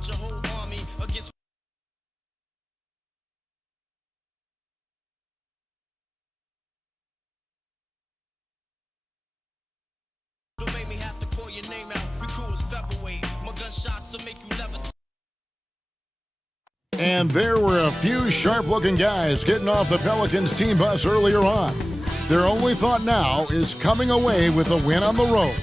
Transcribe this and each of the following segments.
put your whole army against. Don't make me have to call your name out. Your crew is featherweight. My gunshots will make you levitate. And there were a few sharp-looking guys getting off the Pelicans team bus earlier on. Their only thought now is coming away with a win on the road.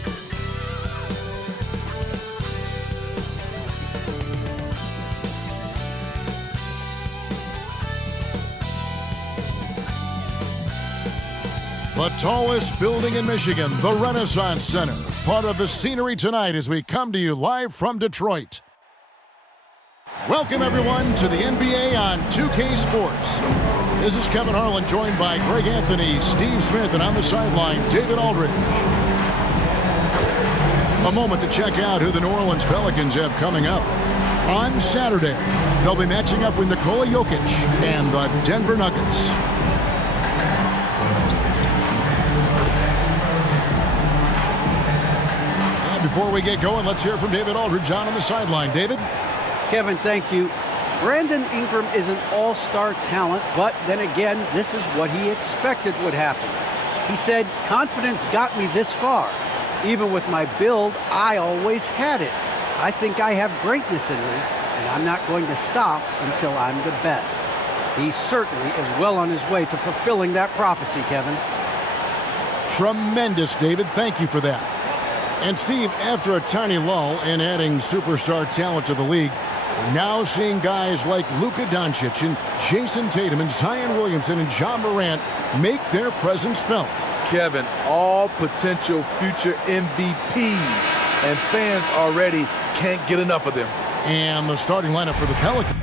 The tallest building in Michigan, the Renaissance Center, part of the scenery tonight as we come to you live from Detroit. Welcome, everyone, to the NBA on 2K Sports. This is Kevin Harlan, joined by Greg Anthony, Steve Smith, and on the sideline, David Aldridge. A moment to check out who the New Orleans Pelicans have coming up. On Saturday, they'll be matching up with Nikola Jokic and the Denver Nuggets. Before we get going, let's hear from David Aldridge on the sideline. David? Kevin, thank you. Brandon Ingram is an all-star talent, but then again, this is what he expected would happen. He said, confidence got me this far. Even with my build, I always had it. I think I have greatness in me, and I'm not going to stop until I'm the best. He certainly is well on his way to fulfilling that prophecy, Kevin. Tremendous, David. Thank you for that. And Steve, after a tiny lull in adding superstar talent to the league, we're now seeing guys like Luka Doncic and Jason Tatum and Zion Williamson and John Morant make their presence felt. Kevin, all potential future MVPs, and fans already can't get enough of them. And the starting lineup for the Pelicans.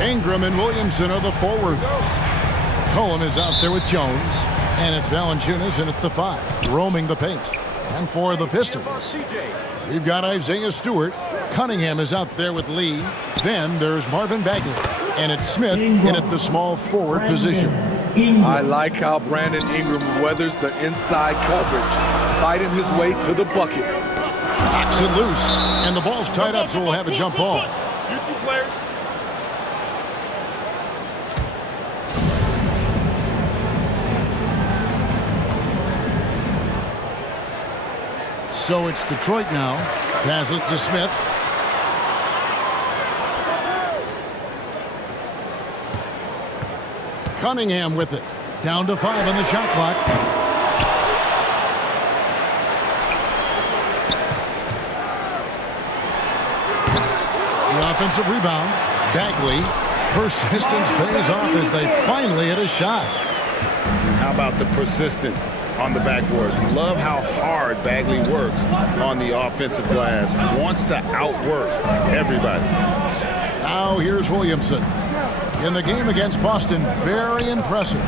Ingram and Williamson are the forwards. Cullum is out there with Jones, and it's Valanciunas in at the 5, roaming the paint. And for the Pistons, we've got Isaiah Stewart. Cunningham is out there with Lee. Then there's Marvin Bagley, and it's Smith in at the small forward position. I like how Brandon Ingram weathers the inside coverage, fighting his way to the bucket. Knocks it loose, and the ball's tied up, so we'll have a jump ball. You two players. So it's Detroit now. Passes to Smith. Cunningham with it. Down to 5 on the shot clock. The offensive rebound. Bagley. Persistence pays off as they finally hit a shot. How about the persistence on the backboard? Love how hard Bagley works on the offensive glass. Wants to outwork everybody. Now here's Williamson. In the game against Boston, very impressive.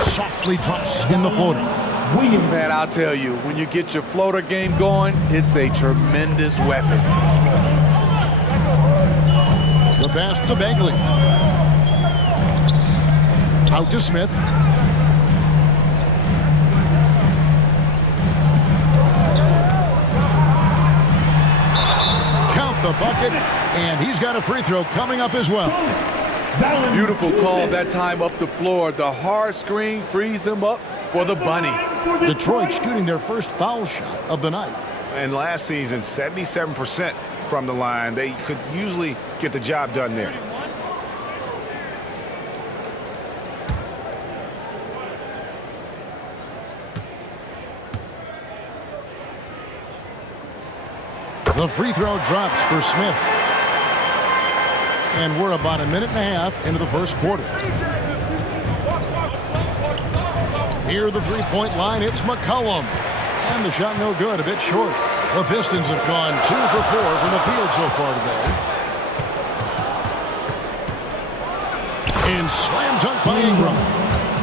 Softly drops in the floater. Man, I'll tell you, when you get your floater game going, it's a tremendous weapon. The pass to Bagley. Out to Smith. Count the bucket, and he's got a free throw coming up as well. Beautiful call that time up the floor. The hard screen frees him up for the bunny. Detroit shooting their first foul shot of the night. And last season, 77% from the line. They could usually get the job done there. The free throw drops for Smith. And we're about a minute and a half into the first quarter. Near the three-point line, it's McCollum. And the shot no good, a bit short. The Pistons have gone 2 for 4 from the field so far today. And slam dunk by Ingram.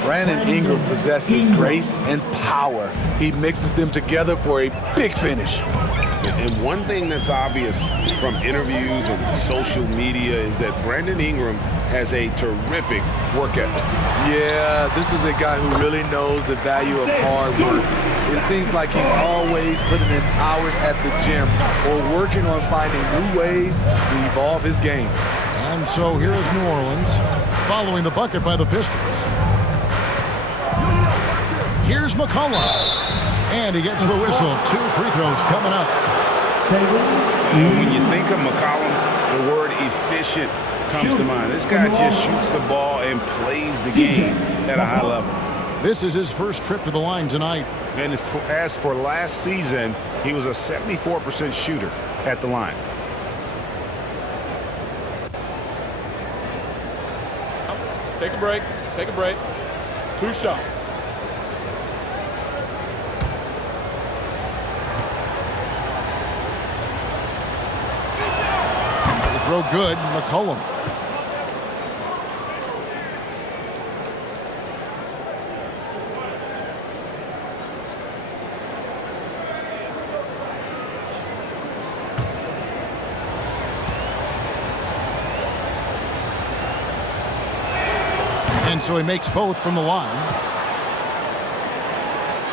Brandon Ingram possesses grace and power. He mixes them together for a big finish. And one thing that's obvious from interviews and social media is that Brandon Ingram has a terrific work ethic. Yeah, this is a guy who really knows the value of hard work. It seems like he's always putting in hours at the gym or working on finding new ways to evolve his game. And so here is New Orleans following the bucket by the Pistons. Here's McCollum. And he gets the whistle. 2 free throws coming up. And when you think of McCollum, the word efficient comes to mind. This guy just shoots the ball and plays the game at a high level. This is his first trip to the line tonight. And as for last season, he was a 74% shooter at the line. Take a break. Take a break. 2 shots. Throw good, McCollum. And so he makes both from the line.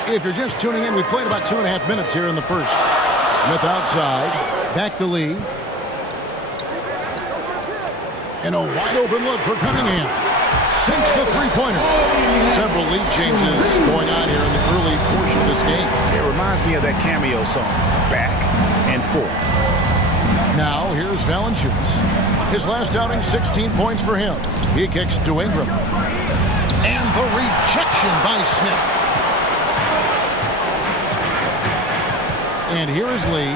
If you're just tuning in, we've played about 2.5 minutes here in the first. Smith outside, back to Lee. And a wide-open look for Cunningham. Sinks the three-pointer. Several lead changes going on here in the early portion of this game. It reminds me of that cameo song, Back and Forth. Now, here's Valanciunas. His last outing, 16 points for him. He kicks to Ingram. And the rejection by Smith. And here is Lee.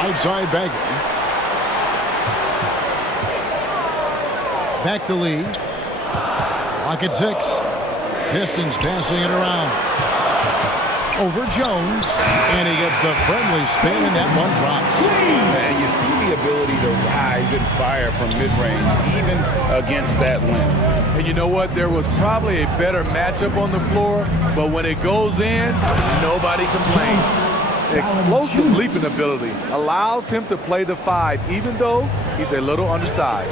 Right side Bagley. Back to Lee. Clock at 6. Pistons passing it around. Over Jones. And he gets the friendly spin, and that one drops. And you see the ability to rise and fire from mid-range, even against that length. And you know what? There was probably a better matchup on the floor, but when it goes in, nobody complains. Explosive leaping ability allows him to play the 5, even though he's a little undersized.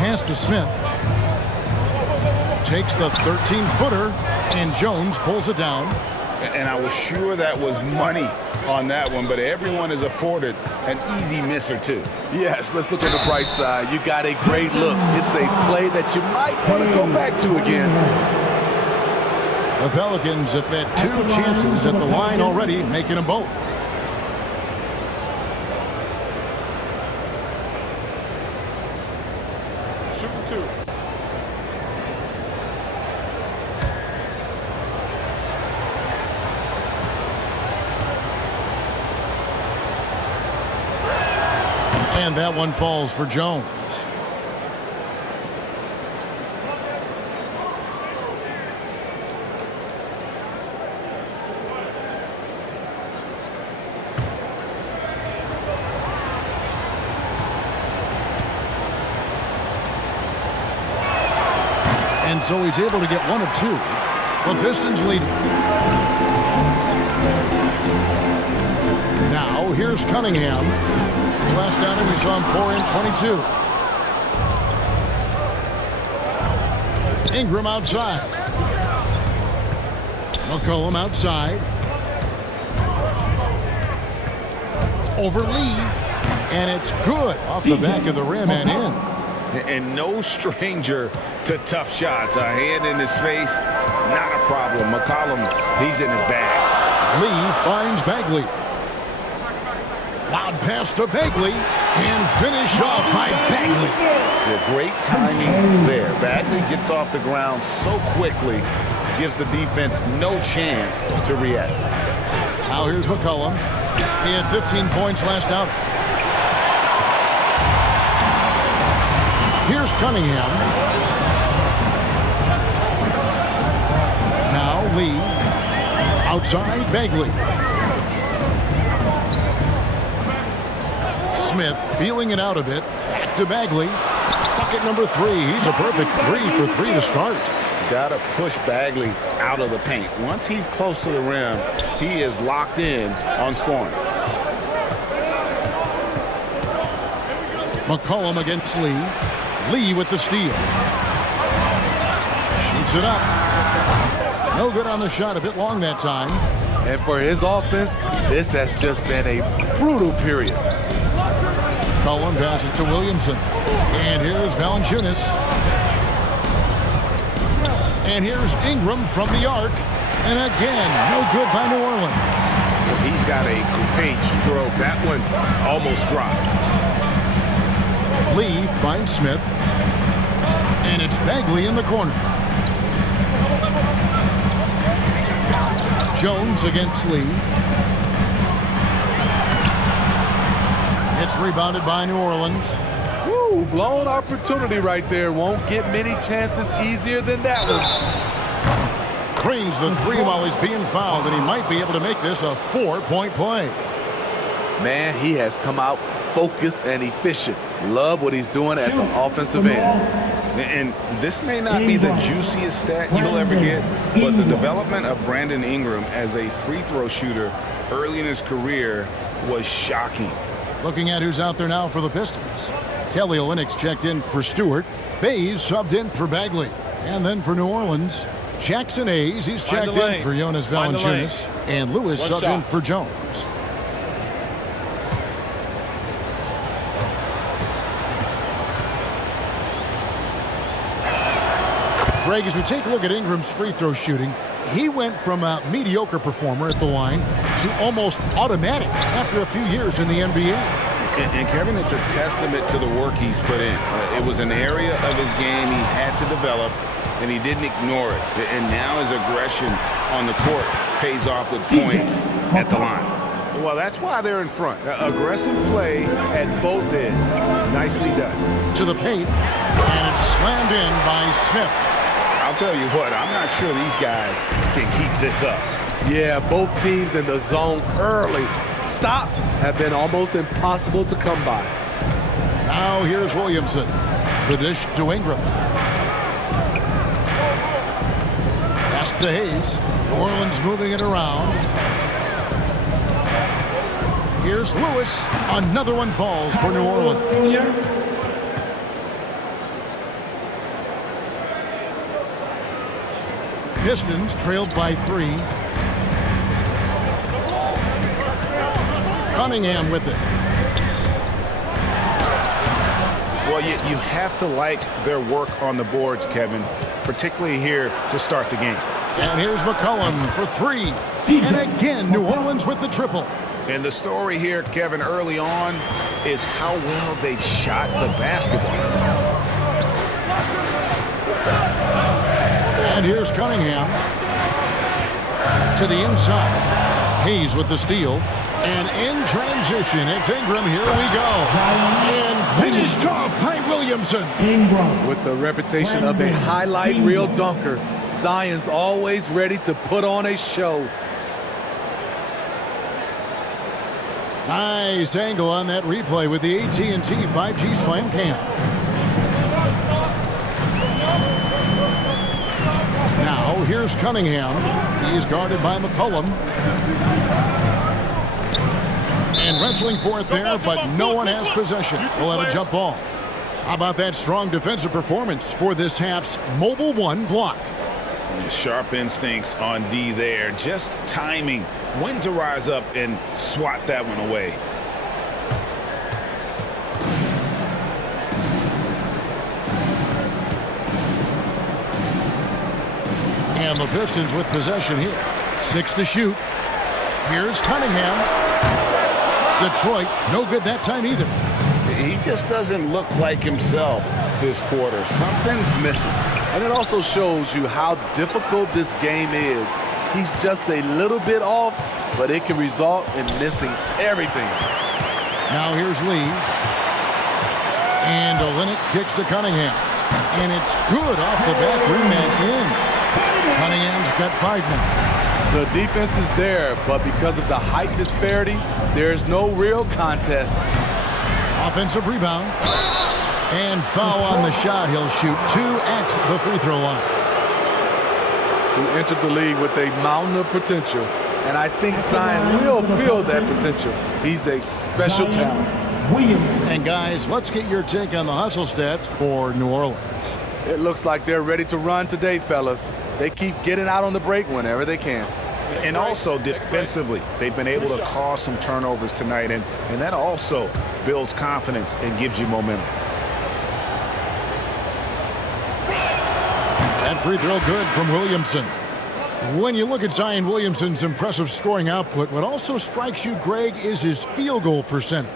Pass to Smith. Takes the 13-footer, and Jones pulls it down. And I was sure that was money on that one, but everyone is afforded an easy miss or two. Yes, let's look on the bright side. You got a great look. It's a play that you might want to go back to again. The Pelicans have had 2 chances at the line already, making them both. Shooting 2. And that one falls for Jones. And so he's able to get 1 of 2. The Pistons leading. Now here's Cunningham. His last outing we saw him pour in 22. Ingram outside. McCollum outside. Over Lee. And it's good off the back of the rim and in. And no stranger to tough shots. A hand in his face, not a problem. McCollum, he's in his bag. Lee finds Bagley. Loud pass to Bagley. And finished off by Bagley. Yeah, great timing there. Bagley gets off the ground so quickly gives the defense no chance to react. Now here's McCollum. He had 15 points last out. Here's Cunningham. Now Lee. Outside, Bagley. Smith feeling it out a bit. Back to Bagley. Bucket number 3. He's a perfect 3 for 3 to start. Got to push Bagley out of the paint. Once he's close to the rim, he is locked in on scoring. McCollum against Lee. Lee with the steal. Shoots it up. No good on the shot. A bit long that time. And for his offense, this has just been a brutal period. McCollum passes to Williamson. And here's Valanciunas. And here's Ingram from the arc. And again, no good by New Orleans. Well, he's got a great stroke. That one almost dropped. Lee finds Smith. And it's Bagley in the corner. Jones against Lee. It's rebounded by New Orleans. Woo, blown opportunity right there. Won't get many chances easier than that one. Cranes the 3 while he's being fouled, and he might be able to make this a 4-point play. Man, he has come out focused and efficient. Love what he's doing at the offensive end. And this may not be the juiciest stat you'll ever get, but the development of Brandon Ingram as a free throw shooter early in his career was shocking. Looking at who's out there now for the Pistons. Kelly Olynyk's checked in for Stewart. Bays subbed in for Bagley. And then for New Orleans, Jackson Hayes, he's checked in for Jonas Valanciunas. And Lewis subbed in for Jones. Greg, as we take a look at Ingram's free throw shooting, he went from a mediocre performer at the line to almost automatic after a few years in the NBA. And Kevin, it's a testament to the work he's put in. It was an area of his game he had to develop, and he didn't ignore it. And now his aggression on the court pays off with points at the line. Well, that's why they're in front. Aggressive play at both ends. Nicely done. To the paint, and it's slammed in by Smith. I'll tell you what, I'm not sure these guys can keep this up. Yeah, both teams in the zone early. Stops have been almost impossible to come by. Now here's Williamson. The dish to Ingram. Pass to Hayes. New Orleans moving it around. Here's Lewis. Another one falls for New Orleans. Pistons trailed by 3. Cunningham with it. Well, you have to like their work on the boards, Kevin, particularly here to start the game. And here's McCollum for 3. And again, New Orleans with the triple. And the story here, Kevin, early on is how well they've shot the basketball. And here's Cunningham to the inside. Hayes with the steal. And in transition, it's Ingram. Here we go. And finished off by Williamson. With the reputation of a highlight reel dunker, Zion's always ready to put on a show. Nice angle on that replay with the AT&T 5G Slam Cam. Now here's Cunningham. He's guarded by McCollum. And wrestling for it there, but no one has possession. We'll have a jump ball. How about that strong defensive performance for this half's Mobile 1 block? Sharp instincts on D there. Just timing when to rise up and swat that one away. And the Pistons with possession here. 6 to shoot. Here's Cunningham. Detroit, no good that time either. He just doesn't look like himself this quarter. Something's missing. And it also shows you how difficult this game is. He's just a little bit off, but it can result in missing everything. Now here's Lee. And Olynyk kicks to Cunningham. And it's good off the back rim and in. Cunningham's got 5 now. The defense is there, but because of the height disparity, there's no real contest. Offensive rebound. And foul on the shot. He'll shoot 2 at the free throw line. He entered the league with a mountain of potential, and I think Zion will feel that potential. He's a special talent. And guys, let's get your take on the hustle stats for New Orleans. It looks like they're ready to run today, fellas. They keep getting out on the break whenever they can. And also defensively, they've been able to cause some turnovers tonight, and that also builds confidence and gives you momentum. That free throw good from Williamson. When you look at Zion Williamson's impressive scoring output, what also strikes you, Greg, is his field goal percentage.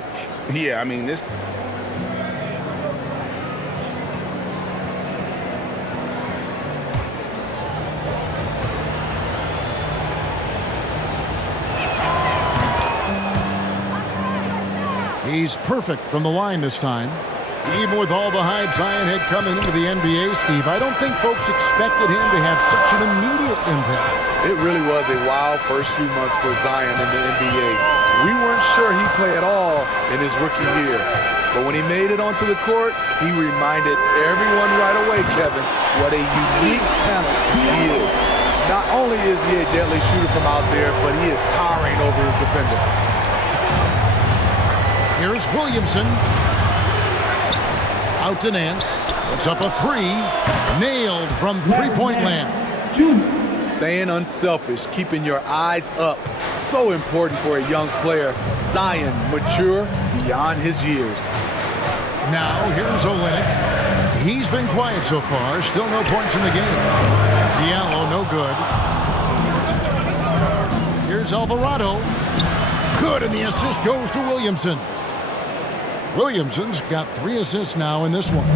Yeah, I mean, this... He's perfect from the line this time. Even with all the hype Zion had coming into the NBA, Steve, I don't think folks expected him to have such an immediate impact. It really was a wild first few months for Zion in the NBA. We weren't sure he'd play at all in his rookie year. But when he made it onto the court, he reminded everyone right away, Kevin, what a unique talent he is. Not only is he a deadly shooter from out there, but he is towering over his defender. Here's Williamson. Out to Nance. Puts up a 3. Nailed from three-point land. Staying unselfish, keeping your eyes up. So important for a young player. Zion, mature beyond his years. Now here's Olynyk. He's been quiet so far. Still no points in the game. Diallo, no good. Here's Alvarado. Good, and the assist goes to Williamson. Williamson's got 3 assists now in this one.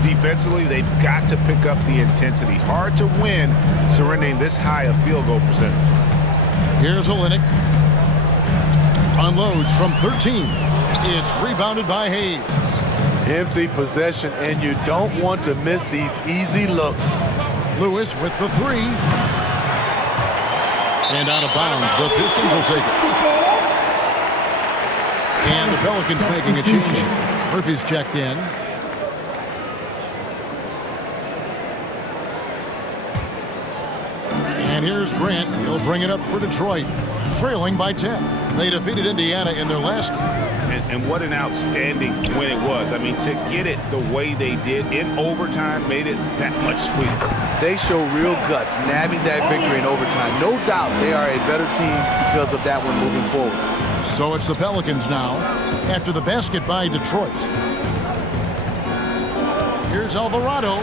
Defensively, they've got to pick up the intensity. Hard to win surrendering this high a field goal percentage. Here's Olynyk. Unloads from 13. It's rebounded by Hayes. Empty possession, and you don't want to miss these easy looks. Lewis with the 3. And out of bounds. The Pistons will take it. And the Pelicans making a change. Murphy's checked in. And here's Grant. He'll bring it up for Detroit. Trailing by 10. They defeated Indiana in their last game. And what an outstanding win it was. I mean, to get it the way they did in overtime made it that much sweeter. They show real guts, nabbing that victory in overtime. No doubt they are a better team because of that one moving forward. So it's the Pelicans now, after the basket by Detroit. Here's Alvarado.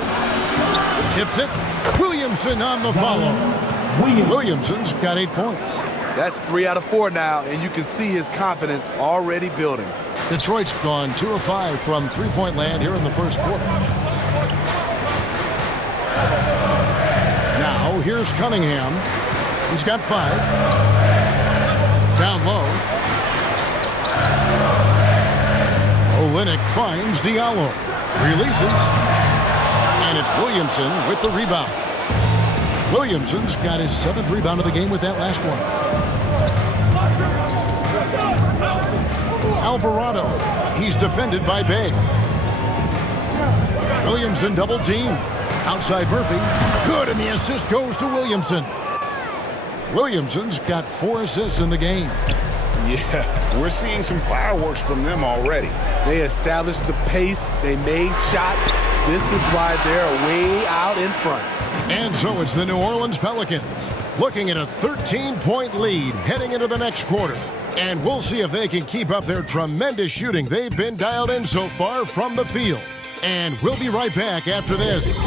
Tips it. Williamson on the follow. Williamson's got 8 points. That's 3 out of 4 now, and you can see his confidence already building. Detroit's gone 2 of 5 from three-point land here in the first quarter. Now, here's Cunningham. He's got 5. Down low. Olynyk finds Diallo. Releases. And it's Williamson with the rebound. Williamson's got his 7th rebound of the game with that last one. Alvarado. He's defended by Bay. Williamson double team. Outside Murphy. Good, and the assist goes to Williamson. Williamson's got 4 assists in the game. Yeah, we're seeing some fireworks from them already. They established the pace. They made shots. This is why they're way out in front. And so it's the New Orleans Pelicans looking at a 13-point lead heading into the next quarter. And we'll see if they can keep up their tremendous shooting they've been dialed in so far from the field. And we'll be right back after this.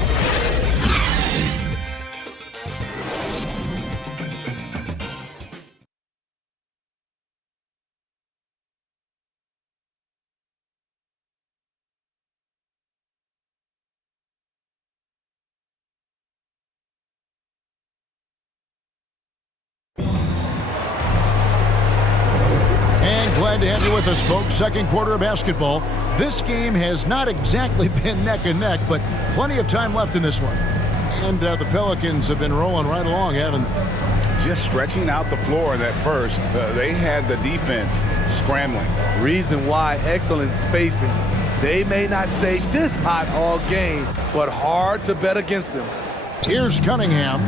Glad to have you with us, folks. Second quarter of basketball. This game has not exactly been neck and neck, but plenty of time left in this one. And the Pelicans have been rolling right along, haven't they? Just stretching out the floor that first. They had the defense scrambling. Reason why, excellent spacing. They may not stay this hot all game, but hard to bet against them. Here's Cunningham.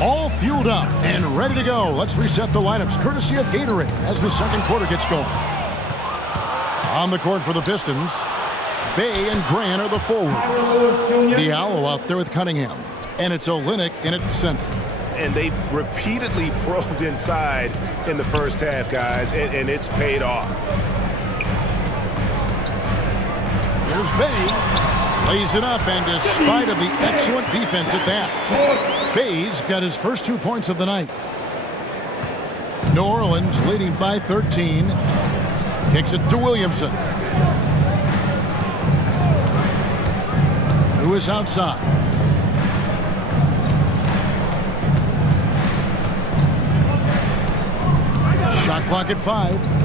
All fueled up and ready to go. Let's reset the lineups courtesy of Gatorade as the second quarter gets going. On the court for the Pistons, Bay and Grant are the forwards. Diallo out there with Cunningham. And it's Olynyk in at center. And they've repeatedly probed inside in the first half, guys, and it's paid off. Here's Bay. Lays it up, and despite of the excellent defense at that, Bay's got his first 2 points of the night. New Orleans leading by 13. Kicks it to Williamson, who is outside. Shot clock at 5.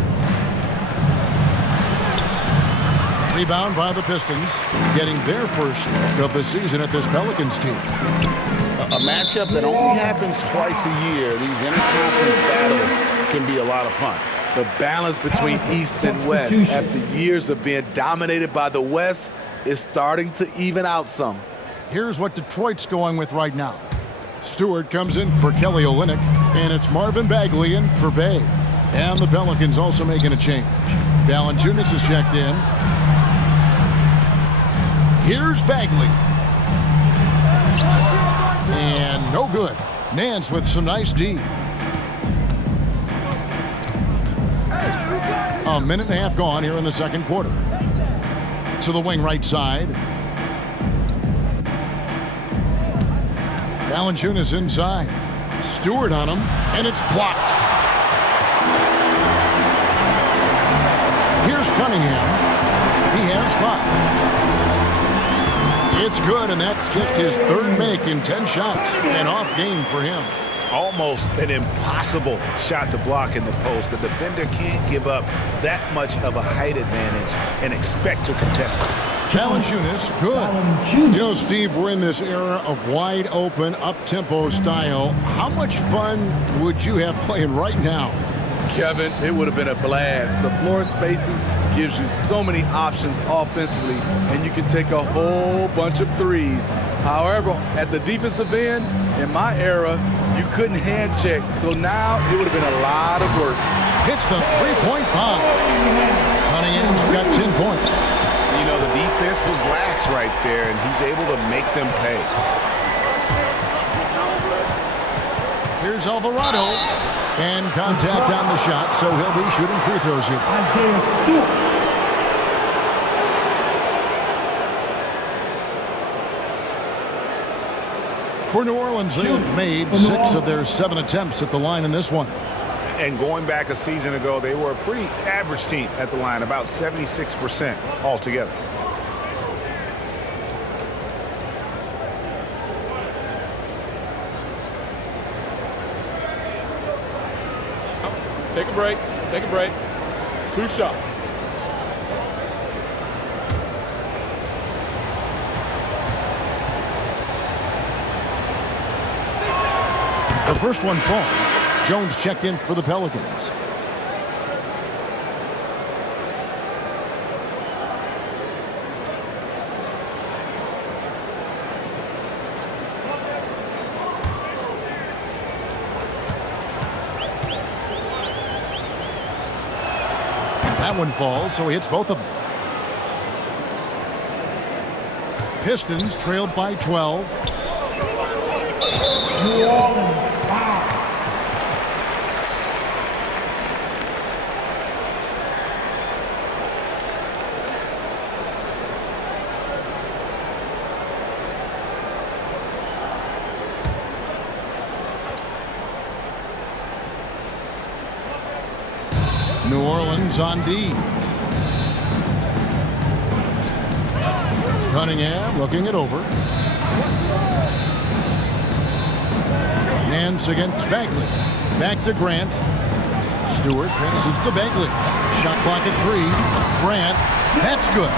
Rebound by the Pistons, getting their first of the season at this Pelicans team. A matchup that only happens twice a year. These interconference battles can be a lot of fun. The balance between East and West after years of being dominated by the West is starting to even out some. Here's what Detroit's going with right now. Stewart comes in for Kelly Olynyk, and it's Marvin Bagley in for Bay. And the Pelicans also making a change. Valanciunas is checked in. Here's Bagley. And no good. Nance with some nice D. A minute and a half gone here in the second quarter. To the wing right side. Valanciunas inside. Stewart on him, and it's blocked. Here's Cunningham. He has 5. It's good, and that's just his third make in 10 shots. An off game for him. Almost an impossible shot to block in the post. The defender can't give up that much of a height advantage and expect to contest it. Valanciunas, good. You know, Steve, we're in this era of wide open, up-tempo style. How much fun would you have playing right now? Kevin, it would have been a blast. The floor spacing gives you so many options offensively, and you can take a whole bunch of threes. However, at the defensive end, in my era, you couldn't hand check, so now it would have been a lot of work. Hits the three-point bomb. Cunningham's got 10 points. You know, the defense was lax right there, and he's able to make them pay. Here's Alvarado. And contact on the shot, so he'll be shooting free throws here. For New Orleans, they have made 6 of their 7 attempts at the line in this one. And going back a season ago, they were a pretty average team at the line, about 76% altogether. Take a break. Take a break. 2 shots. The first one falls. Jones checked in for the Pelicans. That one falls, so he hits both of them. Pistons trailed by 12. New Orleans. New Orleans on D. Cunningham looking it over. Nance against Bagley. Back to Grant. Stewart passes to Bagley. Shot clock at 3. Grant, that's good.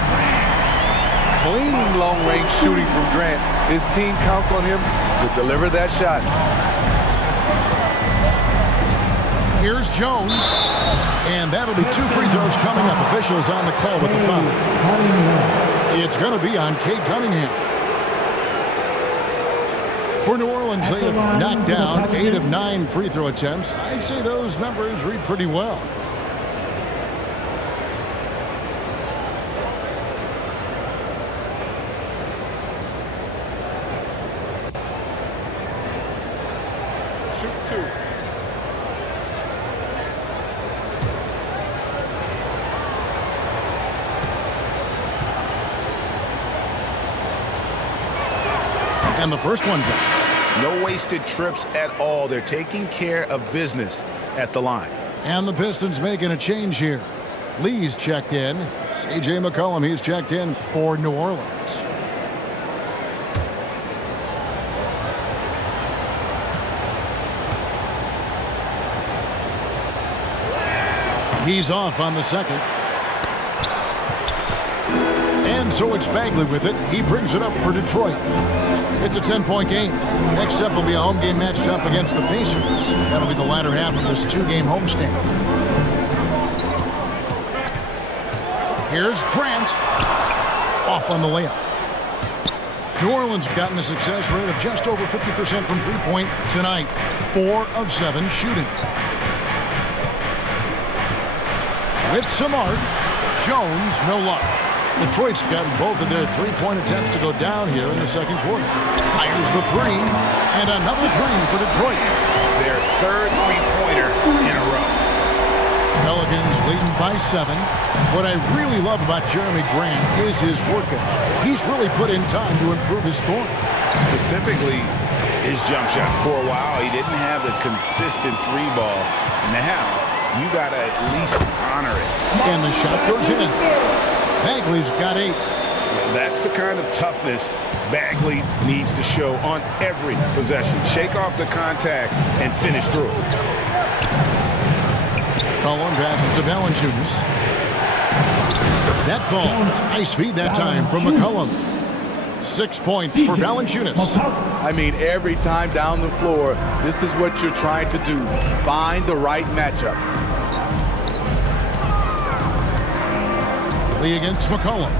Clean long-range shooting from Grant. His team counts on him to deliver that shot. Here's Jones. And that'll be 2 free throws coming up. Officials on the call with the foul. It's going to be on Cade Cunningham. For New Orleans, they have knocked down 8 of 9 free throw attempts. I'd say those numbers read pretty well. Shoot 2. And the first one drops. No wasted trips at all. They're taking care of business at the line. And the Pistons making a change here. Lee's checked in. C.J. McCollum, he's checked in for New Orleans. He's off on the second. And so it's Bagley with it. He brings it up for Detroit. It's a 10-point game. Next up will be a home game matched up against the Pacers. That'll be the latter half of this 2-game homestand. Here's Grant. Off on the layup. New Orleans have gotten a success rate of just over 50% from three-point tonight. 4 of 7 shooting. With some arc, Jones, no luck. Detroit's gotten both of their three-point attempts to go down here in the second quarter. Fires the 3, and another 3 for Detroit. Their third three-pointer in a row. Pelicans leading by 7. What I really love about Jeremy Grant is his work ethic. He's really put in time to improve his scoring. Specifically, his jump shot. For a while, he didn't have the consistent 3-ball. Now, you got to at least honor it. And the shot goes in. Bagley's got 8. That's the kind of toughness Bagley needs to show on every possession. Shake off the contact and finish through. Cullen passes to Valanciunas. That falls. Nice feed that time from McCollum. 6 points for Valanciunas. I mean, every time down the floor, this is what you're trying to do. Find the right matchup. Lee against McCollum.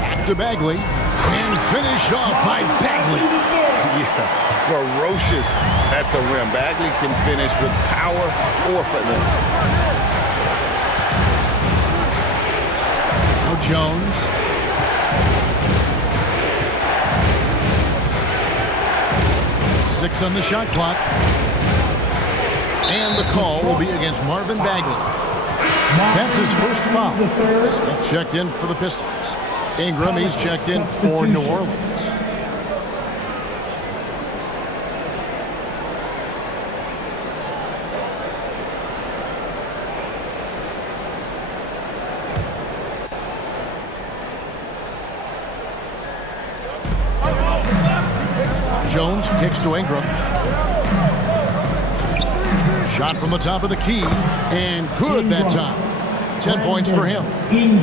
Back to Bagley. And finished off by Bagley. Yeah, ferocious at the rim. Bagley can finish with power or finesse. Now Jones. Six on the shot clock. And the call will be against Marvin Bagley. That's his first foul. Smith checked in for the Pistons. Ingram, he's checked in for New Orleans. Jones kicks to Ingram. Shot from the top of the key, and good that time. 10 points for him.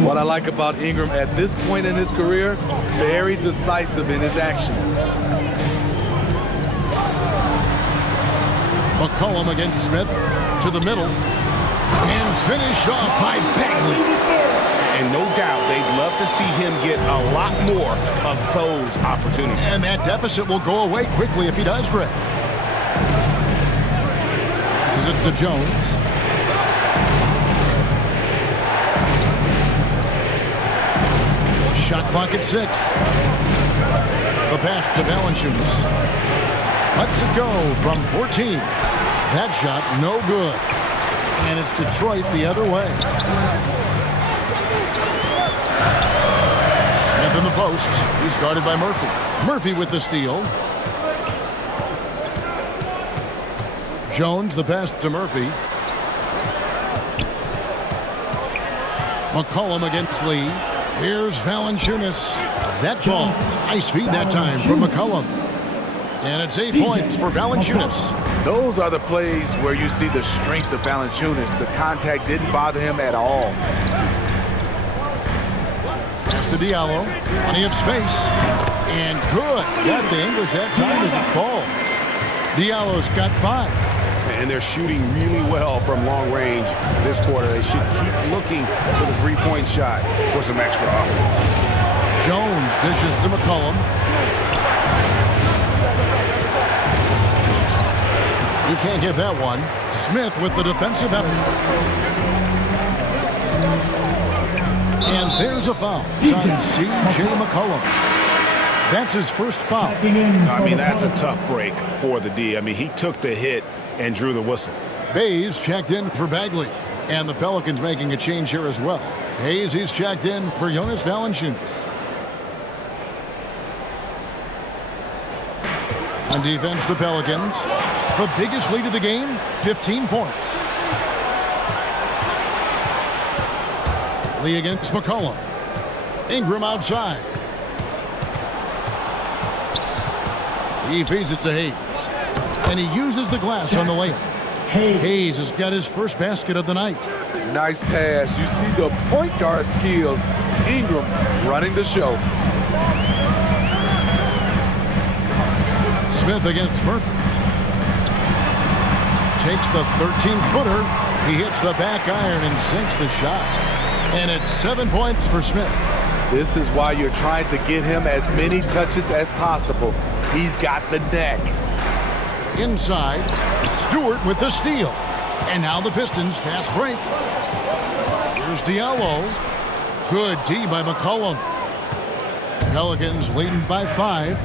What I like about Ingram at this point in his career, very decisive in his actions. McCollum against Smith to the middle, and finished off by Bagley. And no doubt they'd love to see him get a lot more of those opportunities. And that deficit will go away quickly if he does, Greg. This is it to Jones. Shot clock at 6. The pass to Valanciunas. Lets it go from 14. That shot, no good. And it's Detroit the other way. Smith in the post. He's guarded by Murphy. Murphy with the steal. Jones, the pass to Murphy. McCollum against Lee. Here's Valanciunas. That falls. Nice feed that time from McCollum. And it's 8 points for Valanciunas. Those are the plays where you see the strength of Valanciunas. The contact didn't bother him at all. Pass to Diallo. Plenty of space. And good. Got the English that time as it falls. Diallo's got 5. And they're shooting really well from long range this quarter. They should keep looking to the three-point shot for some extra offense. Jones dishes to McCollum. He can't get that one. Smith with the defensive effort. And there's a foul. It's on C.J. McCollum. That's his first foul. I mean, that's a tough break for the D. I mean, he took the hit and drew the whistle. Bays checked in for Bagley. And the Pelicans making a change here as well. Hayes, he's checked in for Jonas Valanciunas. On defense, the Pelicans. The biggest lead of the game, 15 points. Lee against McCollum. Ingram outside. He feeds it to Hayes. And he uses the glass on the layup. Hayes has got his first basket of the night. Nice pass. You see the point guard skills. Ingram running the show. Smith against Murphy. Takes the 13-footer. He hits the back iron and sinks the shot. And it's 7 points for Smith. This is why you're trying to get him as many touches as possible. He's got the neck. Inside, Stewart with the steal. And now the Pistons fast break. Here's Diallo. Good D by McCollum. Pelicans leading by 5.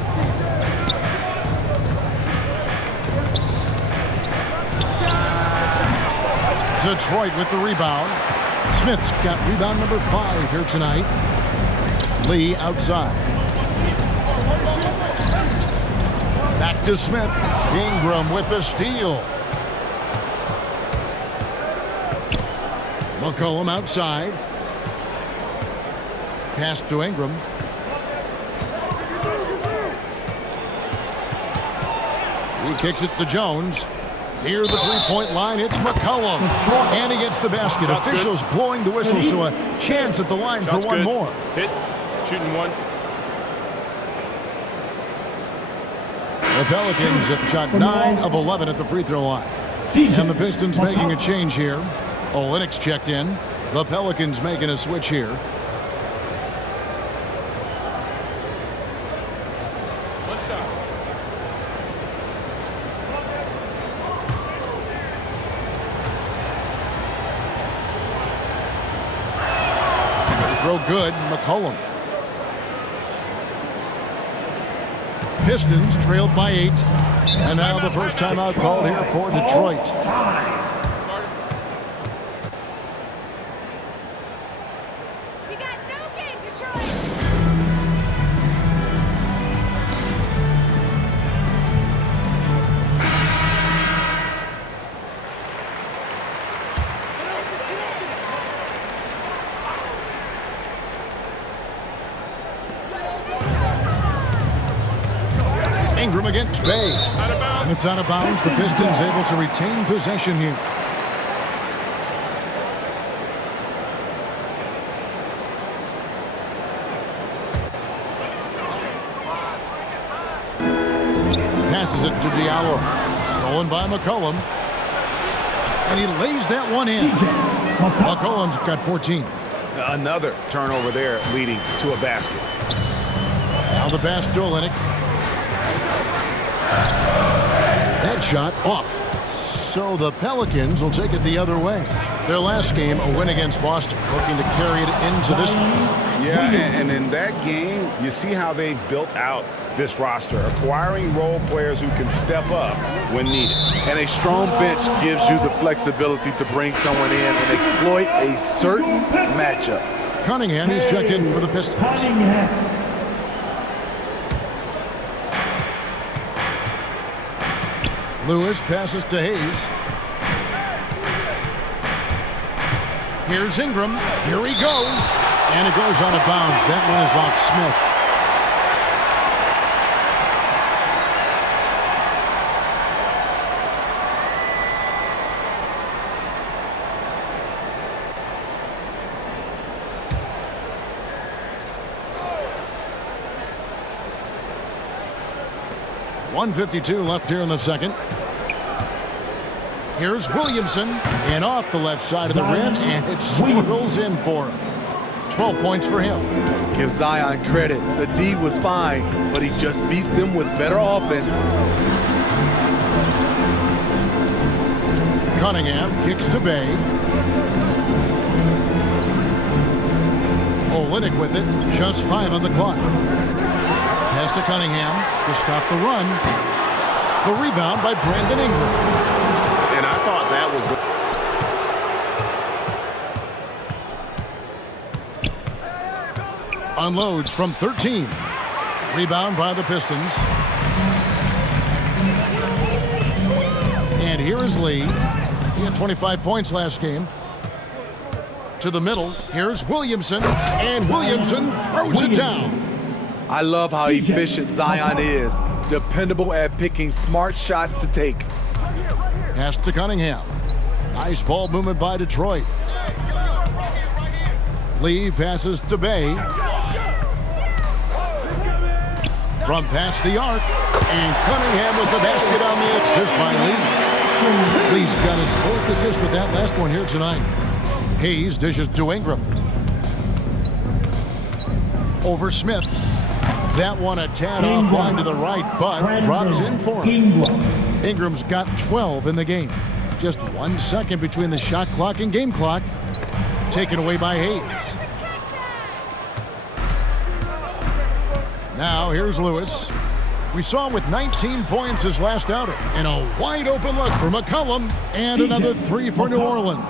Detroit with the rebound. Smith's got rebound number 5 here tonight. Lee outside. Back to Smith. Ingram with the steal. McCollum outside. Pass to Ingram. He kicks it to Jones. Near the three-point line, it's McCollum. And he gets the basket. Shot's Officials good. blowing the whistle, so a chance at the line Shot's for one good. more. Hit. Shooting one. The Pelicans have shot 9 of 11 at the free throw line. And the Pistons making a change here. Olynyk checked in. The Pelicans making a switch here. Left side. Free throw good. McCollum. Pistons trailed by 8. And now the first timeout called here for Detroit. You got no game, Detroit. Ingram against Bay. Out of bounds. And it's out of bounds. The Pistons able to retain possession here. Passes it to Diallo. Stolen by McCollum. And he lays that one in. McCollum's got 14. Another turnover there leading to a basket. Now the pass to Olynyk. That shot off. So the Pelicans will take it the other way. Their last game, a win against Boston, looking to carry it into this one. Yeah, and in that game, you see how they've built out this roster, acquiring role players who can step up when needed. And a strong bench gives you the flexibility to bring someone in and exploit a certain matchup. Cunningham, he's checked in for the Pistons. Lewis passes to Hayes. Here's Ingram. Here he goes. And it goes out of bounds. That one is off Smith. 1:52 left here in the second. Here's Williamson, and off the left side of the rim, and it swirls in for him. 12 points for him. Give Zion credit. The D was fine, but he just beats them with better offense. Cunningham kicks to Bay. Olynyk with it, just 5 on the clock. Pass to Cunningham to stop the run. The rebound by Brandon Ingram. And I thought that was good. Unloads from 13. Rebound by the Pistons. And here is Lee. He had 25 points last game. To the middle, here's Williamson, and Williamson throws it down. I love how efficient Zion is. Dependable at picking smart shots to take. Pass to Cunningham. Nice ball movement by Detroit. Lee passes to Bay. From past the arc, and Cunningham with the basket on the assist by Lee. Lee's got his 4th assist with that last one here tonight. Hayes dishes to Ingram. Over Smith. That one a tad offline to the right, but drops in for him. Ingram's got 12 in the game. Just 1 second between the shot clock and game clock. Taken away by Hayes. Now here's Lewis. We saw him with 19 points his last outing. And a wide open look for McCollum. And another 3 for New Orleans.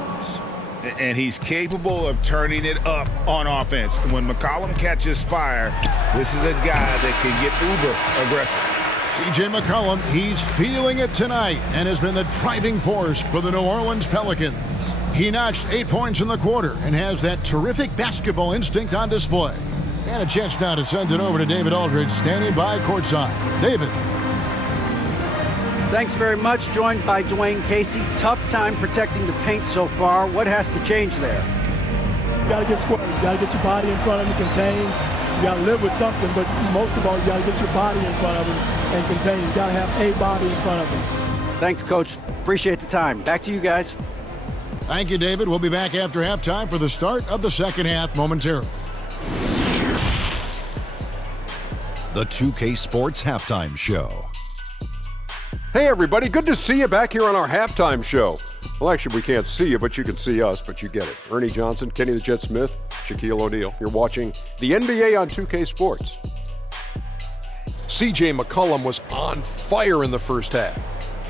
And he's capable of turning it up on offense. When McCollum catches fire, this is a guy that can get uber aggressive. C.J. McCollum, he's feeling it tonight and has been the driving force for the New Orleans Pelicans. He notched 8 points in the quarter and has that terrific basketball instinct on display. And a chance now to send it over to David Aldridge, standing by courtside. David. Thanks very much. Joined by Dwayne Casey. Tough time protecting the paint so far. What has to change there? You got to get square. You got to get your body in front of him and contain. You got to live with something, but most of all, you got to get your body in front of him and contain. You got to have a body in front of him. Thanks, Coach. Appreciate the time. Back to you guys. Thank you, David. We'll be back after halftime for the start of the second half momentarily. The 2K Sports Halftime Show. Hey everybody, good to see you back here on our halftime show. Well, actually we can't see you, but you can see us, but you get it. Ernie Johnson, Kenny the Jet Smith, Shaquille O'Neal. You're watching the NBA on 2K Sports. CJ McCollum was on fire in the first half.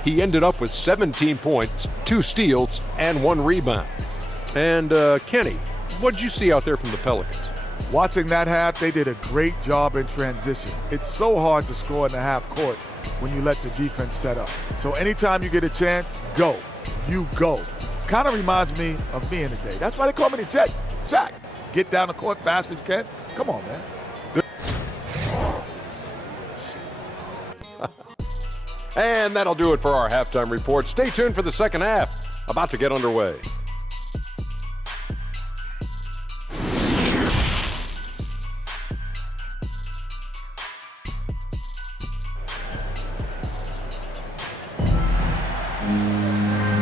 He ended up with 17 points, 2 steals, and 1 rebound. And Kenny, what did you see out there from the Pelicans? Watching that half, they did a great job in transition. It's so hard to score in the half court when you let the defense set up. So anytime you get a chance, go. You go. Kind of reminds me of me in the day. That's why they call me the Jet. Jack, get down the court fast as you can. Come on, man. And that'll do it for our halftime report. Stay tuned for the second half. About to get underway.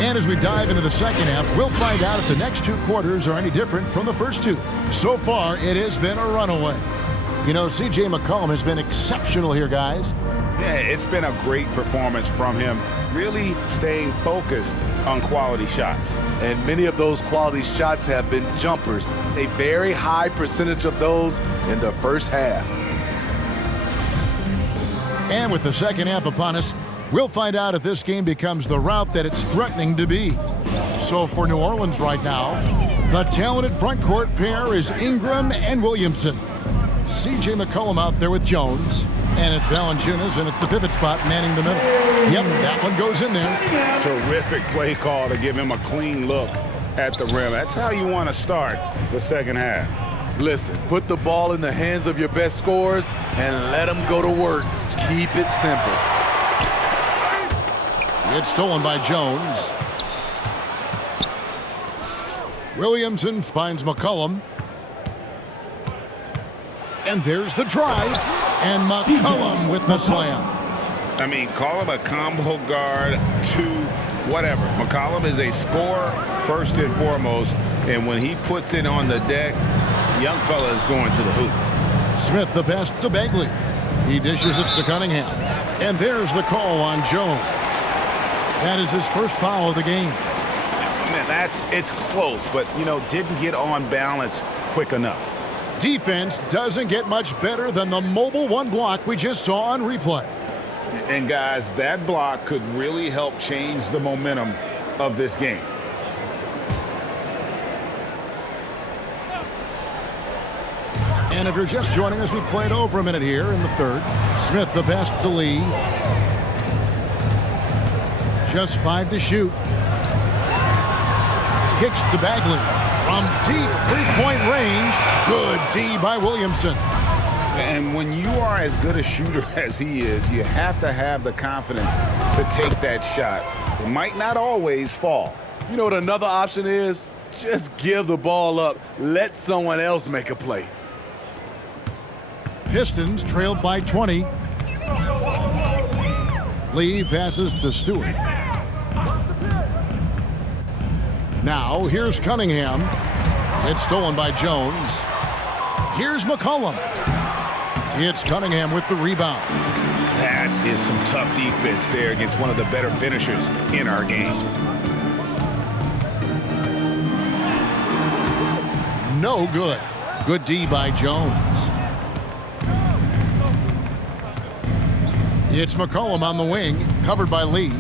And as we dive into the second half, we'll find out if the next 2 quarters are any different from the first 2. So far, it has been a runaway. You know, C.J. McCollum has been exceptional here, guys. Yeah, it's been a great performance from him, really staying focused on quality shots. And many of those quality shots have been jumpers. A very high percentage of those in the first half. And with the second half upon us, we'll find out if this game becomes the route that it's threatening to be. So for New Orleans right now, the talented front court pair is Ingram and Williamson. C.J. McCollum out there with Jones. And it's Valanciunas in at the pivot spot, manning the middle. Yep, that one goes in there. Terrific play call to give him a clean look at the rim. That's how you want to start the second half. Listen, put the ball in the hands of your best scorers and let them go to work. Keep it simple. It's stolen by Jones. Williamson finds McCollum. And there's the drive. And McCollum with the slam. I mean, call him a combo guard, 2, whatever. McCollum is a scorer first and foremost, and when he puts it on the deck, young fella is going to the hoop. Smith the pass to Bagley. He dishes it to Cunningham. And there's the call on Jones. That is his first foul of the game. Man, it's close, but, didn't get on balance quick enough. Defense doesn't get much better than the mobile one block we just saw on replay. And guys, that block could really help change the momentum of this game. And if you're just joining us, we played over a minute here in the third. Smith the pass to Lee. Just 5 to shoot. Kicks to Bagley. From deep three-point range. Good D by Williamson. And when you are as good a shooter as he is, you have to have the confidence to take that shot. It might not always fall. You know what another option is? Just give the ball up. Let someone else make a play. Pistons trailed by 20. Lee passes to Stewart. Now here's Cunningham. It's stolen by Jones. Here's McCollum. It's Cunningham with the rebound. That is some tough defense there against one of the better finishers in our game. No good. Good D by Jones. It's McCollum on the wing, covered by Lee.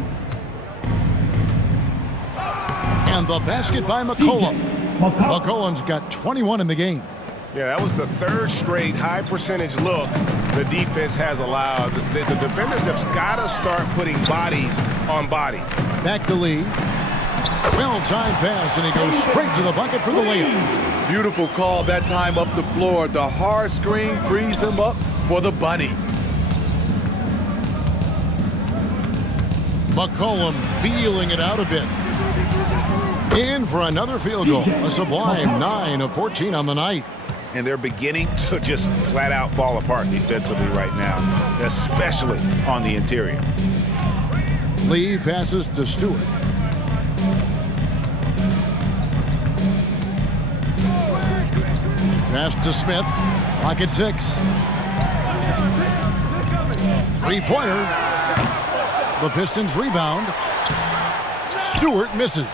And the basket by McCollum. McCollum's got 21 in the game. Yeah, that was the third straight high-percentage look the defense has allowed. The defenders have got to start putting bodies on bodies. Back to Lee. Well-timed pass, and he goes straight to the bucket for the layup. Beautiful call that time up the floor. The hard screen frees him up for the bunny. McCollum feeling it out a bit. In for another field goal. A sublime 9 of 14 on the night. And they're beginning to just flat out fall apart defensively right now, especially on the interior. Lee passes to Stewart. Pass to Smith. Pocket 6. Three-pointer. The Pistons rebound. Stewart misses.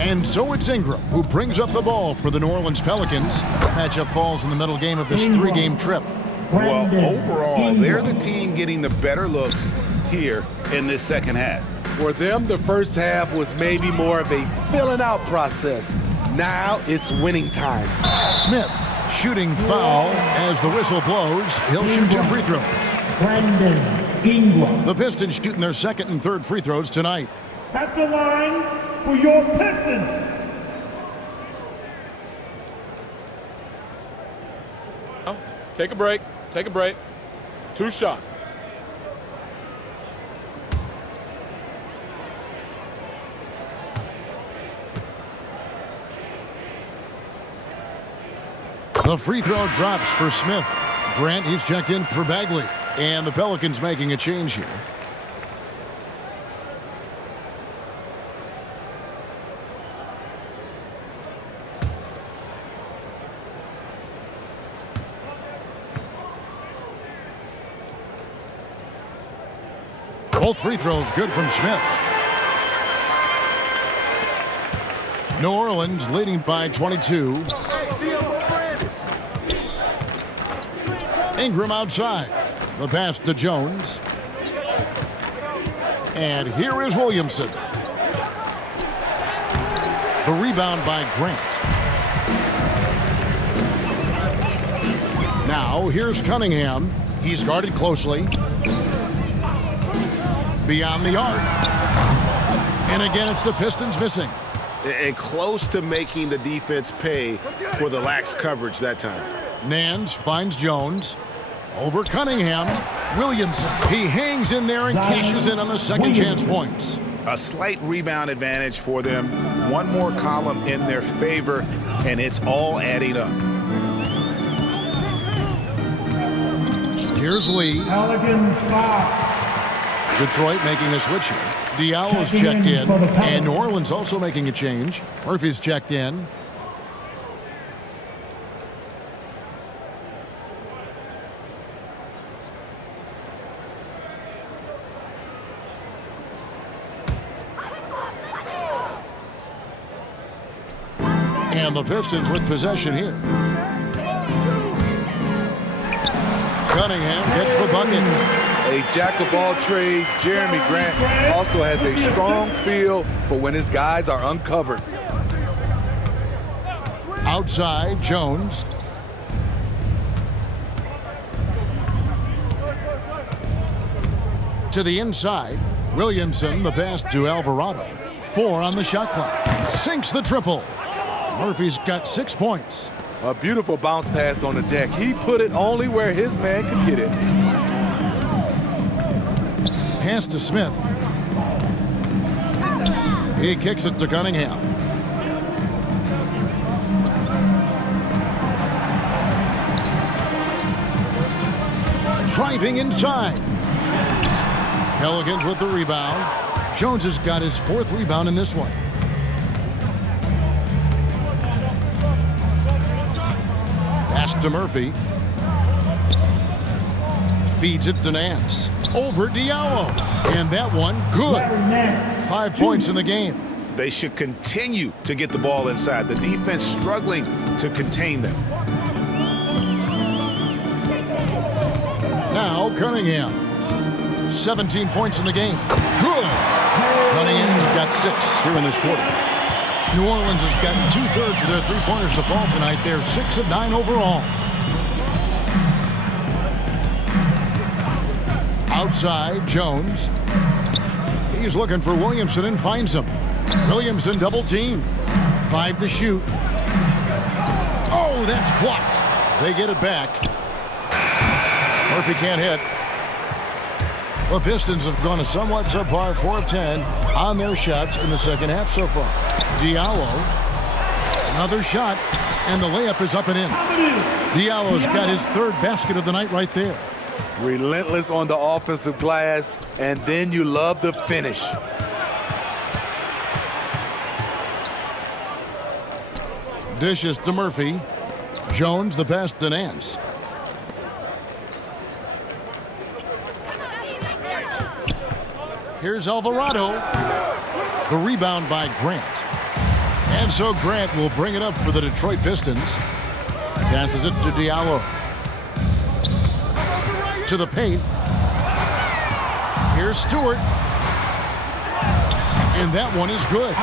And so it's Ingram who brings up the ball for the New Orleans Pelicans. Matchup falls in the middle game of this 3-game trip. Well, overall, they're the team getting the better looks here in this second half. For them, the first half was maybe more of a filling out process. Now it's winning time. Smith shooting foul as the whistle blows. He'll shoot 2 free throws. Brandon Ingram. The Pistons shooting their second and third free throws tonight. At the line for your Pistons. Take a break. Take a break. 2 shots. The free throw drops for Smith. Grant, he's checked in for Bagley. And the Pelicans making a change here. Both free throws good from Smith. New Orleans leading by 22. Ingram outside. The pass to Jones. And here is Williamson. The rebound by Grant. Now here's Cunningham. He's guarded closely. Beyond the arc. And again, it's the Pistons missing. And close to making the defense pay for the lax coverage that time. Nance finds Jones. Over Cunningham. Williamson. He hangs in there and cashes in on the second chance points. A slight rebound advantage for them. One more column in their favor, and it's all adding up. Here's Lee. Pelicans foul. Detroit making a switch here. Diallo's checked in, and New Orleans also making a change. Murphy's checked in. And the Pistons with possession here. Cunningham gets the bucket. A jack of all trades, Jeremy Grant also has a strong feel for when his guys are uncovered. Outside, Jones. To the inside, Williamson, the pass to Alvarado. 4 on the shot clock. Sinks the triple. Murphy's got 6 points. A beautiful bounce pass on the deck. He put it only where his man could get it. Pass to Smith. He kicks it to Cunningham. Driving inside. Pelicans with the rebound. Jones has got his 4th rebound in this one. Pass to Murphy. Feeds it to Nance. Over Diallo. And that one, good. 5 points in the game. They should continue to get the ball inside. The defense struggling to contain them. Now Cunningham. 17 points in the game. Good. Cunningham's got 6 here in this quarter. New Orleans has gotten 2/3 of their three-pointers to fall tonight. They're 6 of 9 overall. Outside, Jones. He's looking for Williamson and finds him. Williamson double team. 5 to shoot. Oh, that's blocked. They get it back. Murphy can't hit. The Pistons have gone a somewhat subpar 4 of 10 on their shots in the second half so far. Diallo, another shot, and the layup is up and in. Diallo's got his 3rd basket of the night right there. Relentless on the offensive glass, and then you love the finish. Dishes to Murphy. Jones, the pass to Nance. Here's Alvarado. The rebound by Grant. And so Grant will bring it up for the Detroit Pistons. Passes it to Diallo. To the paint. Here's Stewart. And that one is good.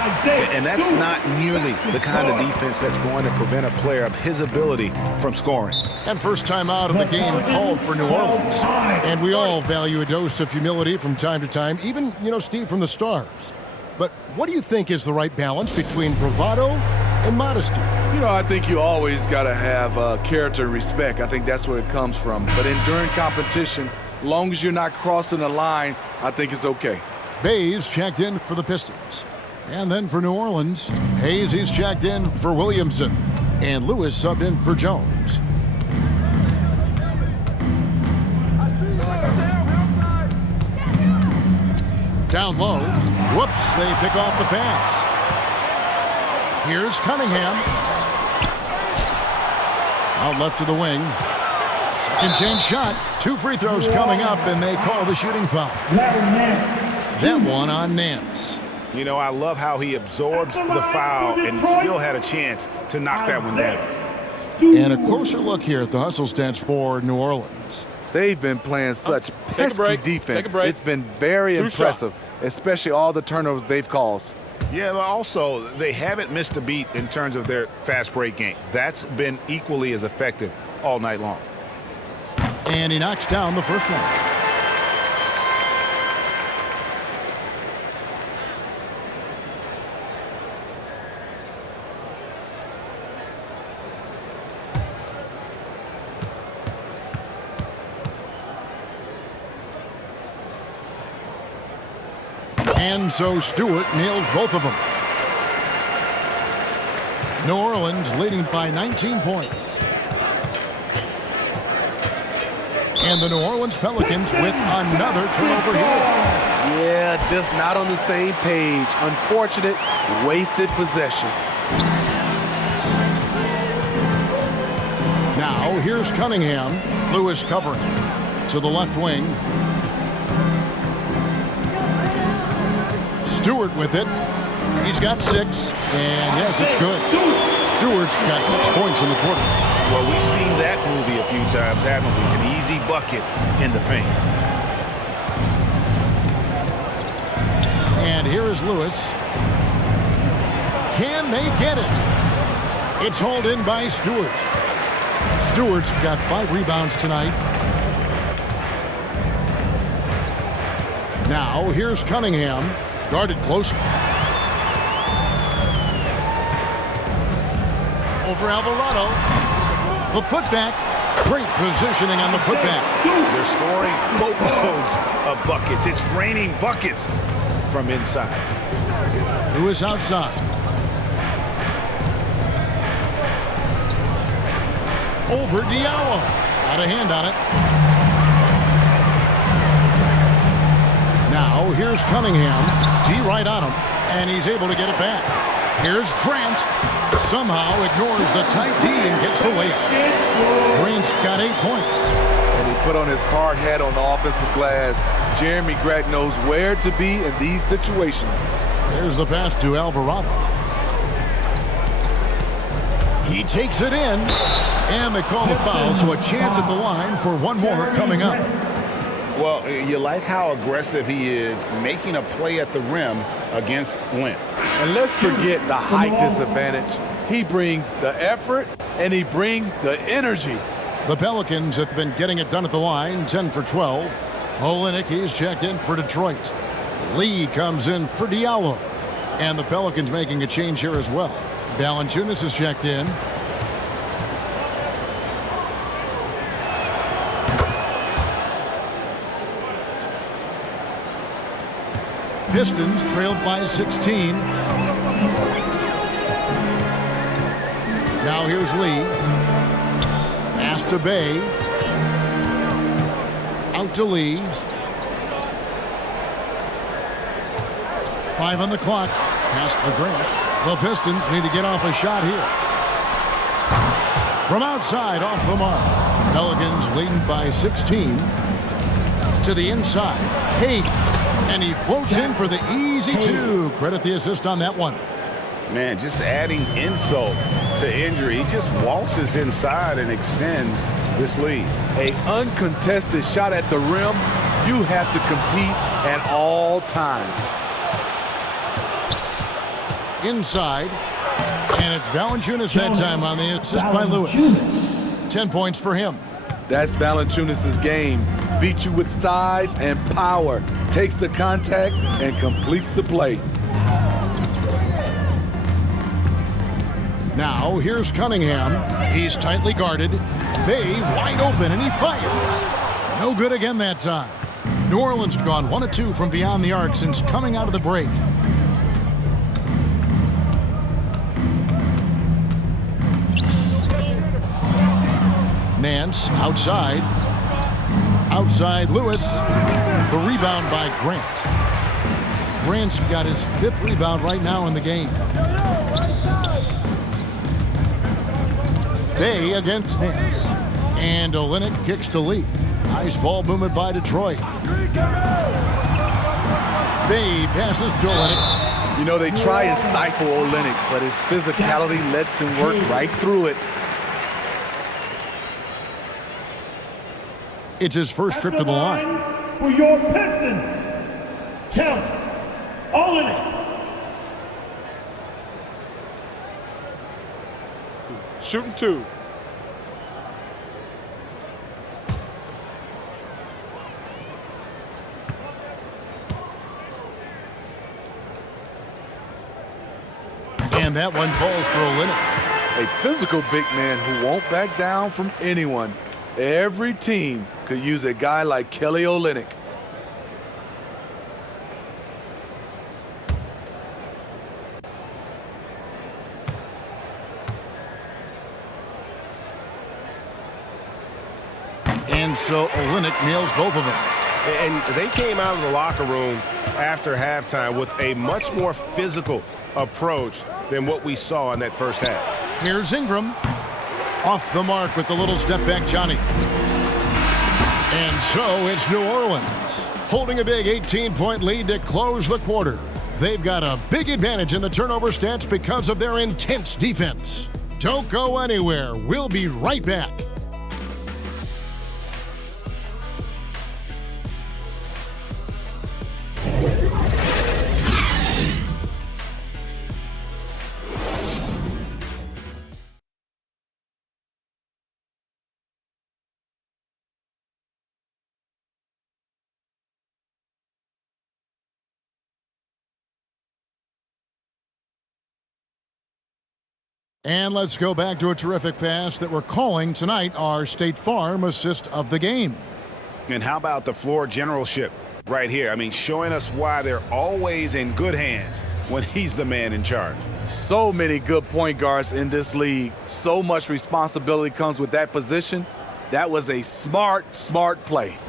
And that's not nearly the kind of defense that's going to prevent a player of his ability from scoring. And first time out of the game called for New Orleans. And we all value a dose of humility from time to time, even, Steve, from the stars. But what do you think is the right balance between bravado and modesty? I think you always got to have character and respect. I think that's where it comes from. But during competition, as long as you're not crossing the line, I think it's okay. Bays checked in for the Pistons. And then for New Orleans, Hayes, he's checked in for Williamson. And Lewis subbed in for Jones. Down low. Whoops, they pick off the pass. Here's Cunningham. Out left to the wing. Second chance shot. 2 free throws coming up, and they call the shooting foul. That one on Nance. I love how he absorbs the foul and still had a chance to knock that one down. And a closer look here at the hustle stats for New Orleans. They've been playing such pesky defense. It's been very impressive, especially all the turnovers they've caused. Yeah, but also they haven't missed a beat in terms of their fast break game. That's been equally as effective all night long. And he knocks down the first one. And so Stewart nails both of them. New Orleans leading by 19 points. And the New Orleans Pelicans with another turnover here. Yeah, just not on the same page. Unfortunate, wasted possession. Now, here's Cunningham. Lewis covering. To the left wing. Stewart with it. He's got 6. And yes, it's good. Stewart's got 6 points in the quarter. Well, we've seen that movie a few times, haven't we? An easy bucket in the paint. And here is Lewis. Can they get it? It's hauled in by Stewart. Stewart's got 5 rebounds tonight. Now, here's Cunningham. Guarded closer. Over Alvarado. The putback. Great positioning on the putback. They're scoring boatloads of buckets. It's raining buckets from inside. Lewis outside. Over Diallo. Got a hand on it. Now, here's Cunningham. D right on him, and he's able to get it back. Here's Grant. Somehow ignores the tight D and gets the layup. Grant's got 8 points. And he put on his hard hat on the offensive glass. Jeremy Grant knows where to be in these situations. There's the pass to Alvarado. He takes it in, and they call the foul, so a chance at the line for one more coming up. Well, you like how aggressive he is making a play at the rim against length. And let's forget the height disadvantage. He brings the effort, and he brings the energy. The Pelicans have been getting it done at the line, 10 for 12. Olynyk, he's checked in for Detroit. Lee comes in for Diallo. And the Pelicans making a change here as well. Valanciunas is checked in. Pistons trailed by 16. Now here's Lee. Pass to Bay. Out to Lee. 5 on the clock. Pass to Grant. The Pistons need to get off a shot here. From outside, off the mark. Pelicans leading by 16. To the inside. Hayes. And he floats in for the easy 2. Credit the assist on that one. Man, just adding insult to injury. He just waltzes inside and extends this lead. An uncontested shot at the rim. You have to compete at all times. Inside. And it's Valanciunas that time on the assist by Lewis. 10 points for him. That's Valanciunas' game. Beats you with size and power. Takes the contact and completes the play. Now, here's Cunningham. He's tightly guarded. Bay wide open, and he fires. No good again that time. New Orleans gone 1 of 2 from beyond the arc since coming out of the break. Nance outside. Outside Lewis. The rebound by Grant. Grant's got his 5th rebound right now in the game. Bay against Nance. And Olynyk kicks to Lee. Nice ball movement by Detroit. Bay passes to Olynyk. You know, they try and stifle Olynyk, but his physicality lets him work right through it. It's his first trip to the line. For your Pistons, Kelly Olynyk. Shooting 2. And that one falls for Olynyk. A physical big man who won't back down from anyone. Every team could use a guy like Kelly Olynyk. And so Olynyk nails both of them. And they came out of the locker room after halftime with a much more physical approach than what we saw in that first half. Here's Ingram. Off the mark with the little step back, Johnny. And so it's New Orleans holding a big 18-point lead to close the quarter. They've got a big advantage in the turnover stats because of their intense defense. Don't go anywhere. We'll be right back. And let's go back to a terrific pass that we're calling tonight our State Farm assist of the game. And how about the floor generalship right here? I mean, showing us why they're always in good hands when he's the man in charge. So many good point guards in this league. So much responsibility comes with that position. That was a smart play.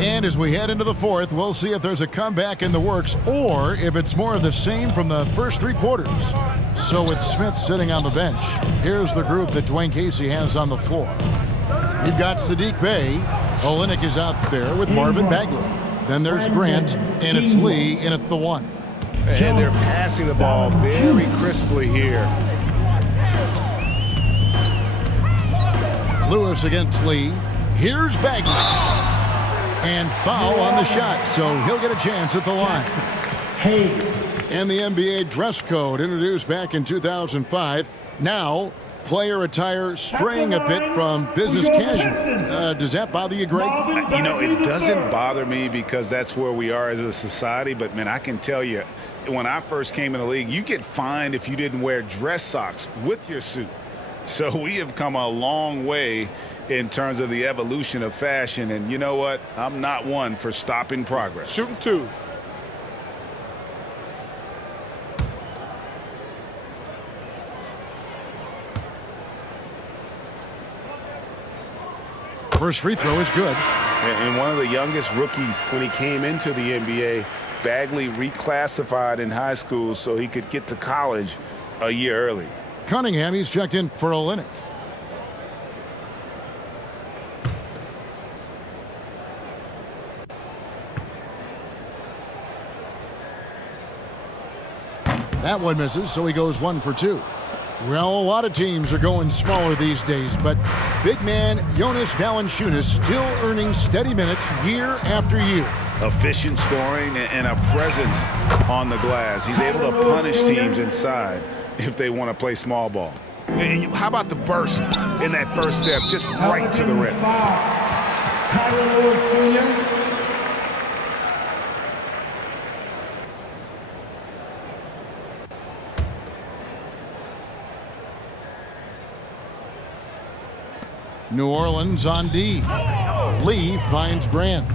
And as we head into the fourth, we'll see if there's a comeback in the works or if it's more of the same from the first three quarters. So with Smith sitting on the bench, here's the group that Dwayne Casey has on the floor. You've got Sadiq Bey. Olynyk is out there with Marvin Bagley. Then there's Grant, and it's Lee in at the one. And they're passing the ball very crisply here. Lewis against Lee. Here's Bagley. And foul on the shot, so he'll get a chance at the line. And the NBA dress code introduced back in 2005. Now, player attire straying a bit from business casual. Does that bother you, Greg? You know, it doesn't bother me because that's where we are as a society. But, man, I can tell you, when I first came in the league, you get fined if you didn't wear dress socks with your suit. So we have come a long way in terms of the evolution of fashion. And you know what? I'm not one for stopping progress. Shooting two. First free throw is good. And one of the youngest rookies when he came into the NBA, Bagley reclassified in high school so he could get to college a year early. Cunningham, he's checked in for Olynyk. That one misses, so he goes 1 for 2. Well, a lot of teams are going smaller these days, but big man Jonas Valanciunas still earning steady minutes year after year. Efficient scoring and a presence on the glass. He's able to punish teams inside if they want to play small ball. And how about the burst in that first step, just right to the rim? New Orleans on D. Lee finds Grant.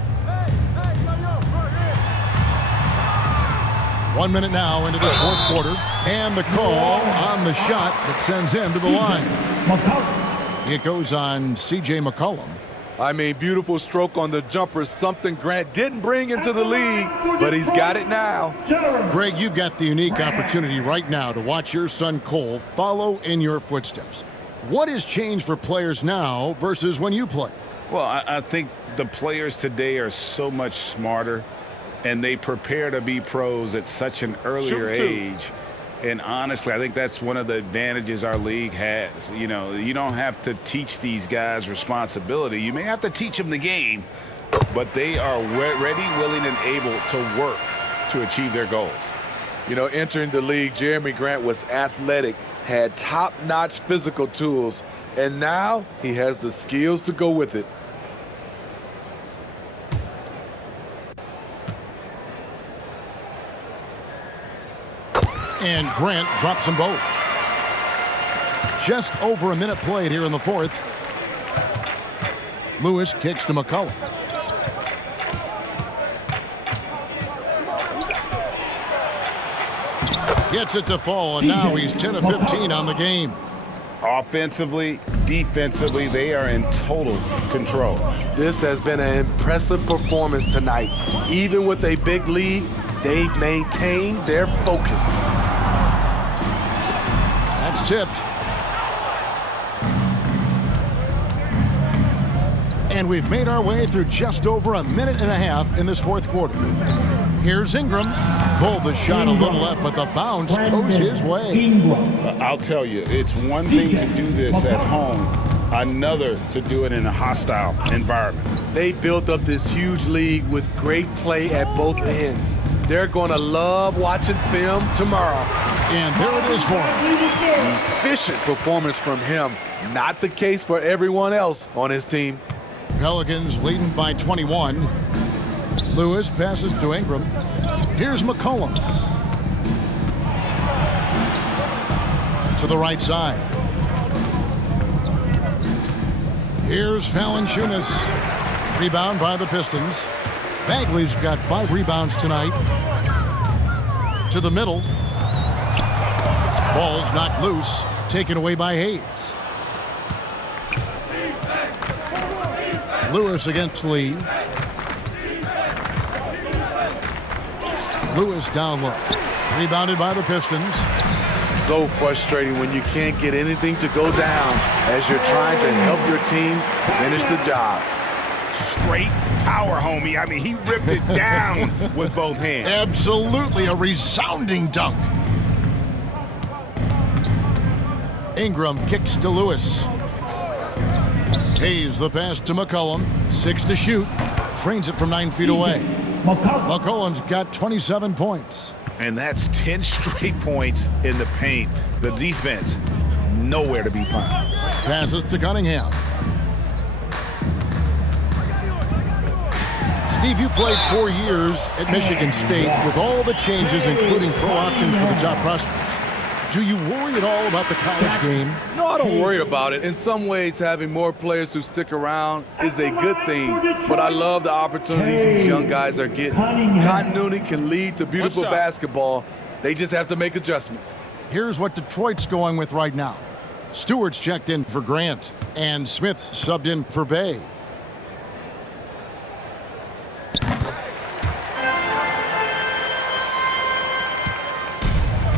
1 minute now into this fourth quarter. And the call on the shot that sends him to the line. It goes on C.J. McCollum. I mean, beautiful stroke on the jumper, something Grant didn't bring into the league, but he's got it now. Greg, you've got the unique opportunity right now to watch your son Cole follow in your footsteps. What has changed for players now versus when you played? Well, I think the players today are so much smarter, and they prepare to be pros at such an earlier age. And honestly, I think that's one of the advantages our league has. You know, you don't have to teach these guys responsibility. You may have to teach them the game, but they are ready, willing, and able to work to achieve their goals. You know, entering the league, Jeremy Grant was athletic, had top-notch physical tools, and now he has the skills to go with it. And Grant drops them both. Just over a minute played here in the fourth. Lewis kicks to McCollum. Gets it to fall, and now he's 10 of 15 on the game. Offensively, defensively, they are in total control. This has been an impressive performance tonight. Even with a big lead, they've maintained their focus. That's tipped. And we've made our way through just over a minute and a half in this fourth quarter. Here's Ingram. Pulled the shot a little left, but the bounce goes his way. I'll tell you, it's one thing to do this at home, another to do it in a hostile environment. They built up this huge lead with great play at both ends. They're going to love watching film tomorrow. And there it is for him. Efficient performance from him. Not the case for everyone else on his team. Pelicans leading by 21. Lewis passes to Ingram. Here's McCollum. To the right side. Here's Valanciunas. Rebound by the Pistons. Bagley's got 5 rebounds tonight. To the middle. Ball's knocked loose. Taken away by Hayes. Lewis against Lee. Lewis down low. Rebounded by the Pistons. So frustrating when you can't get anything to go down as you're trying to help your team finish the job. Straight power, homie. I mean, he ripped it down with both hands. Absolutely a resounding dunk. Ingram kicks to Lewis. Hayes the pass to McCollum. 6 to shoot. Trains it from 9 feet away. McCollum's got 27 points. And that's 10 straight points in the paint. The defense, nowhere to be found. Passes to Cunningham. Steve, you played 4 years at Michigan State with all the changes, including pro options for the top prospects. Do you worry at all about the college game? No, I don't worry about it. In some ways, having more players who stick around is a good thing. But I love the opportunity these young guys are getting. Continuity can lead to beautiful basketball. They just have to make adjustments. Here's what Detroit's going with right now. Stewart's checked in for Grant, and Smith's subbed in for Bay.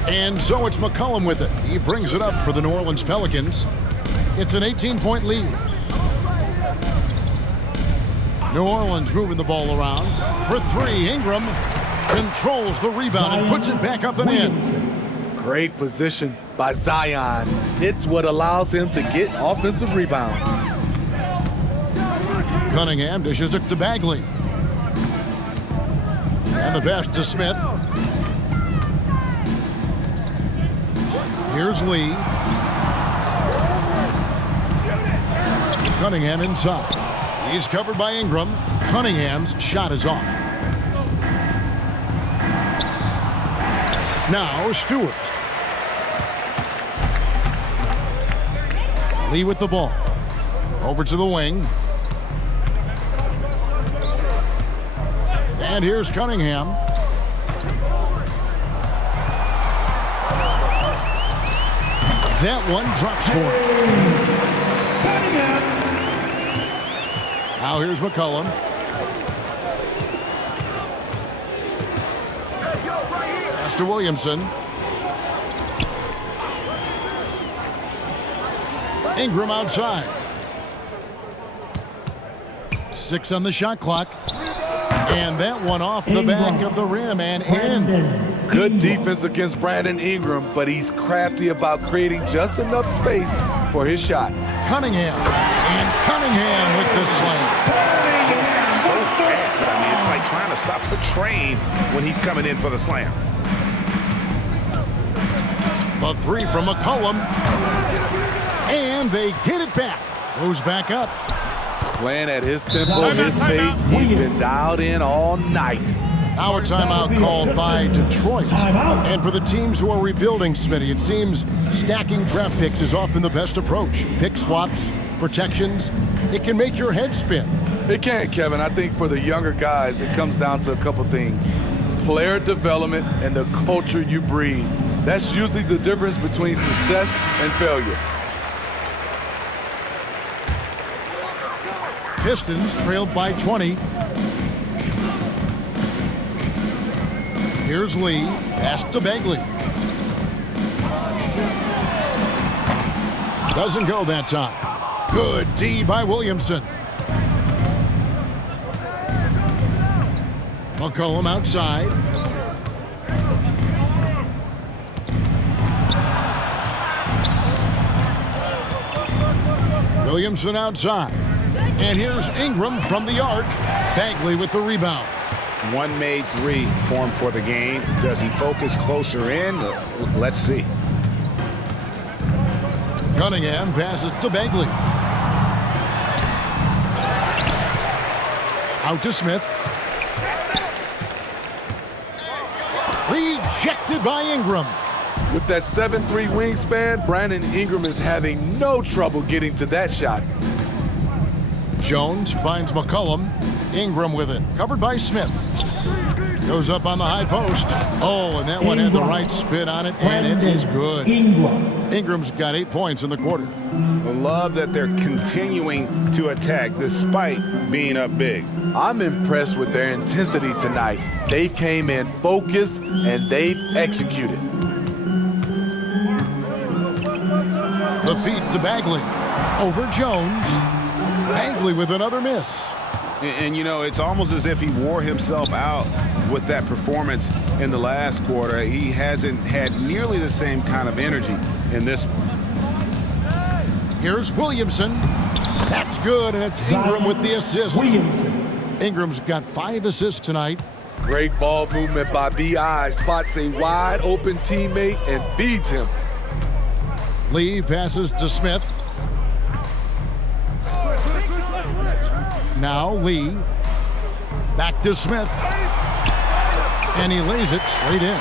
And so it's McCollum with it. He brings it up for the New Orleans Pelicans. It's an 18-point lead. New Orleans moving the ball around. For 3, Ingram controls the rebound and puts it back up and in. Great position by Zion. It's what allows him to get offensive rebounds. Cunningham dishes it to Bagley. And the pass to Smith. Here's Lee. Cunningham inside. He's covered by Ingram. Cunningham's shot is off. Now Stewart. Lee with the ball. Over to the wing. And here's Cunningham. That one drops for him. Now here's McCollum. Pass to Williamson. Ingram outside. 6 on the shot clock. And that one off the back of the rim and in. Good defense against Brandon Ingram, but he's crafty about creating just enough space for his shot. Cunningham. And Cunningham with the slam. Just so fast. I mean, it's like trying to stop the train when he's coming in for the slam. The 3 from McCollum. And they get it back. Goes back up. Playing at his tempo, his pace. He's been dialed in all night. Now a timeout called by Detroit. And for the teams who are rebuilding, Smitty, it seems stacking draft picks is often the best approach. Pick swaps, protections, it can make your head spin. It can, Kevin. I think for the younger guys, it comes down to a couple things. Player development and the culture you breed. That's usually the difference between success and failure. Pistons trailed by 20. Here's Lee. Pass to Bagley. Doesn't go that time. Good D by Williamson. McCollum outside. Williamson outside. And here's Ingram from the arc. Bagley with the rebound. One made three for him for the game. Does he focus closer in? Let's see. Cunningham passes to Bagley. Out to Smith. Rejected by Ingram. With that 7'3" wingspan, Brandon Ingram is having no trouble getting to that shot. Jones finds McCollum. Ingram with it. Covered by Smith. Goes up on the high post. Oh, and that one had the right spin on it, and it is good. Ingram's got 8 points in the quarter. I love that they're continuing to attack despite being up big. I'm impressed with their intensity tonight. They've came in focused, and they've executed. The feed to Bagley. Over Jones. Bagley with another miss. And, you know, it's almost as if he wore himself out with that performance in the last quarter. He hasn't had nearly the same kind of energy in this one. Here's Williamson. That's good, and it's Ingram with the assist. Ingram's got 5 assists tonight. Great ball movement by B.I. Spots a wide open teammate and feeds him. Lee passes to Smith. Now Lee. Back to Smith. And he lays it straight in.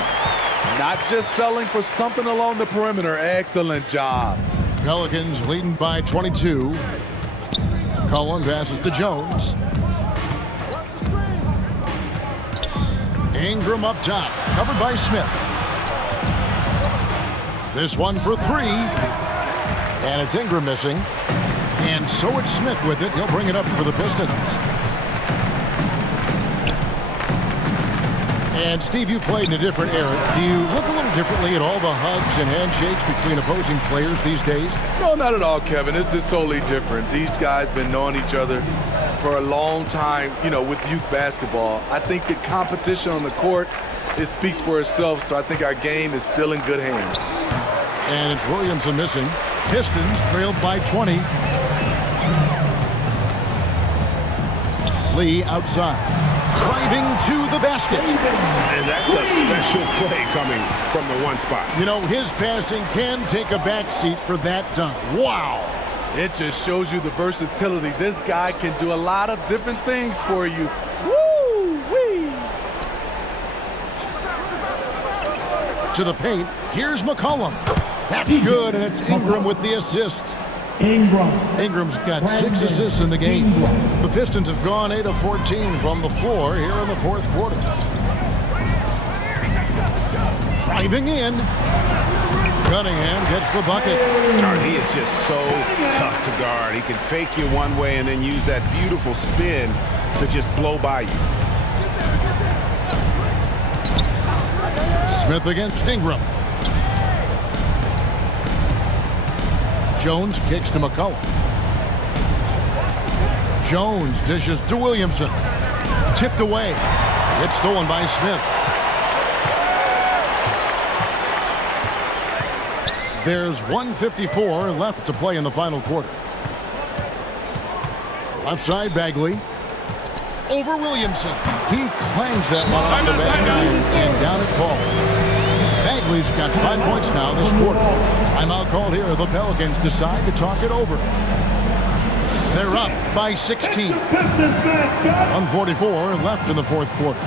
Not just selling for something along the perimeter. Excellent job. Pelicans leading by 22. Cullen passes to Jones. Ingram up top. Covered by Smith. This one for 3. And it's Ingram missing. And so it's Smith with it. He'll bring it up for the Pistons. And Steve, you played in a different era. Do you look a little differently at all the hugs and handshakes between opposing players these days? No, not at all, Kevin. It's just totally different. These guys been knowing each other for a long time, you know, with youth basketball. I think the competition on the court, it speaks for itself, so I think our game is still in good hands. And it's Williamson missing. Pistons trailed by 20. Lee outside. Driving to the basket. And that's a special play coming from the one spot. You know, his passing can take a backseat for that dunk. Wow. It just shows you the versatility. This guy can do a lot of different things for you. Woo-wee! To the paint. Here's McCollum. That's good, and it's Ingram with the assist. Ingram's got 6 assists in the game. The Pistons have gone 8 of 14 from the floor here in the fourth quarter. Driving in. Cunningham gets the bucket. He is just so tough to guard. He can fake you one way and then use that beautiful spin to just blow by you. Smith against Ingram. Jones kicks to McCollum. Jones dishes to Williamson. Tipped away. It's stolen by Smith. There's 1:54 left to play in the final quarter. Left side, Bagley. Over Williamson. He clangs that one off the back iron, and down it falls. Bagley's got 5 points now this quarter. Timeout called here. The Pelicans decide to talk it over. They're up by 16. 1:44 left in the fourth quarter.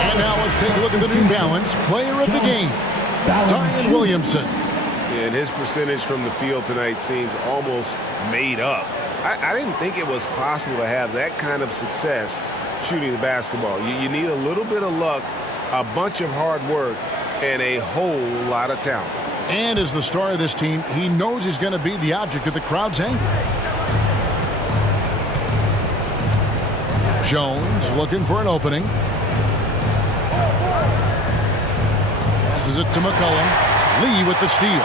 And now let's take a look at the New Balance player of the game, Zion Williamson. And his percentage from the field tonight seems almost made up. I didn't think it was possible to have that kind of success shooting the basketball. You need a little bit of luck, a bunch of hard work, and a whole lot of talent. And as the star of this team, he knows he's going to be the object of the crowd's anger. Jones looking for an opening. Passes it to McCollum. Lee with the steal.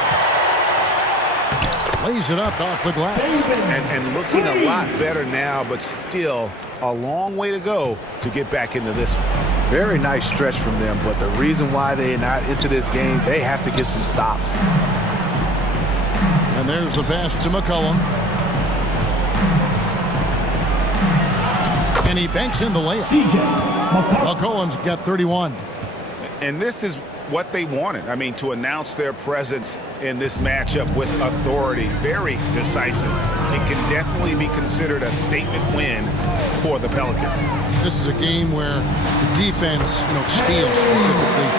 Lays it up off the glass. And looking a lot better now, but still a long way to go to get back into this one. Very nice stretch from them, but the reason why they're not into this game, they have to get some stops. And there's the pass to McCollum. And he banks in the layup. McCollum's got 31. And this is what they wanted. I mean, to announce their presence in this matchup with authority. Very decisive. It can definitely be considered a statement win for the Pelicans. This is a game where the defense, steals specifically,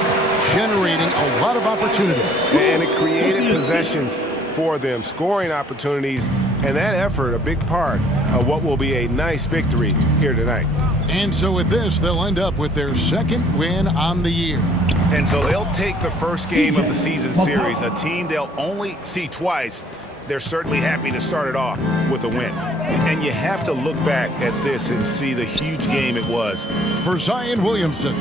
generating a lot of opportunities. And it created possessions for them, scoring opportunities, and that effort a big part of what will be a nice victory here tonight. And so with this, they'll end up with their second win on the year. And so they'll take the first game of the season series, a team they'll only see twice. They're certainly happy to start it off with a win. And you have to look back at this and see the huge game it was. For Zion Williamson.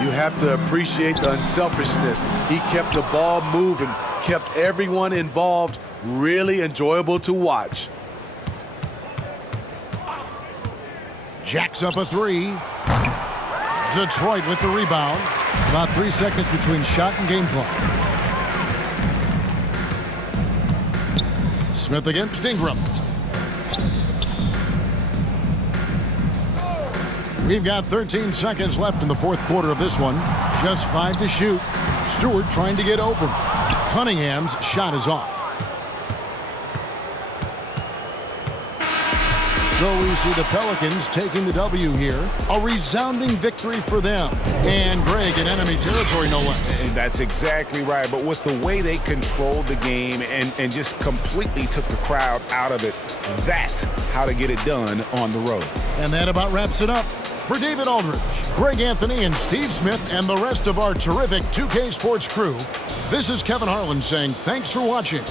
You have to appreciate the unselfishness. He kept the ball moving, kept everyone involved, really enjoyable to watch. Jacks up a three. Detroit with the rebound. About 3 seconds between shot and game clock. Smith against Ingram. We've got 13 seconds left in the fourth quarter of this one. Just 5 to shoot. Stewart trying to get open. Cunningham's shot is off. So we see the Pelicans taking the W here. A resounding victory for them. And Greg in enemy territory, no less. And that's exactly right. But with the way they controlled the game and just completely took the crowd out of it, that's how to get it done on the road. And that about wraps it up. For David Aldridge, Greg Anthony, and Steve Smith, and the rest of our terrific 2K Sports crew, this is Kevin Harlan saying thanks for watching.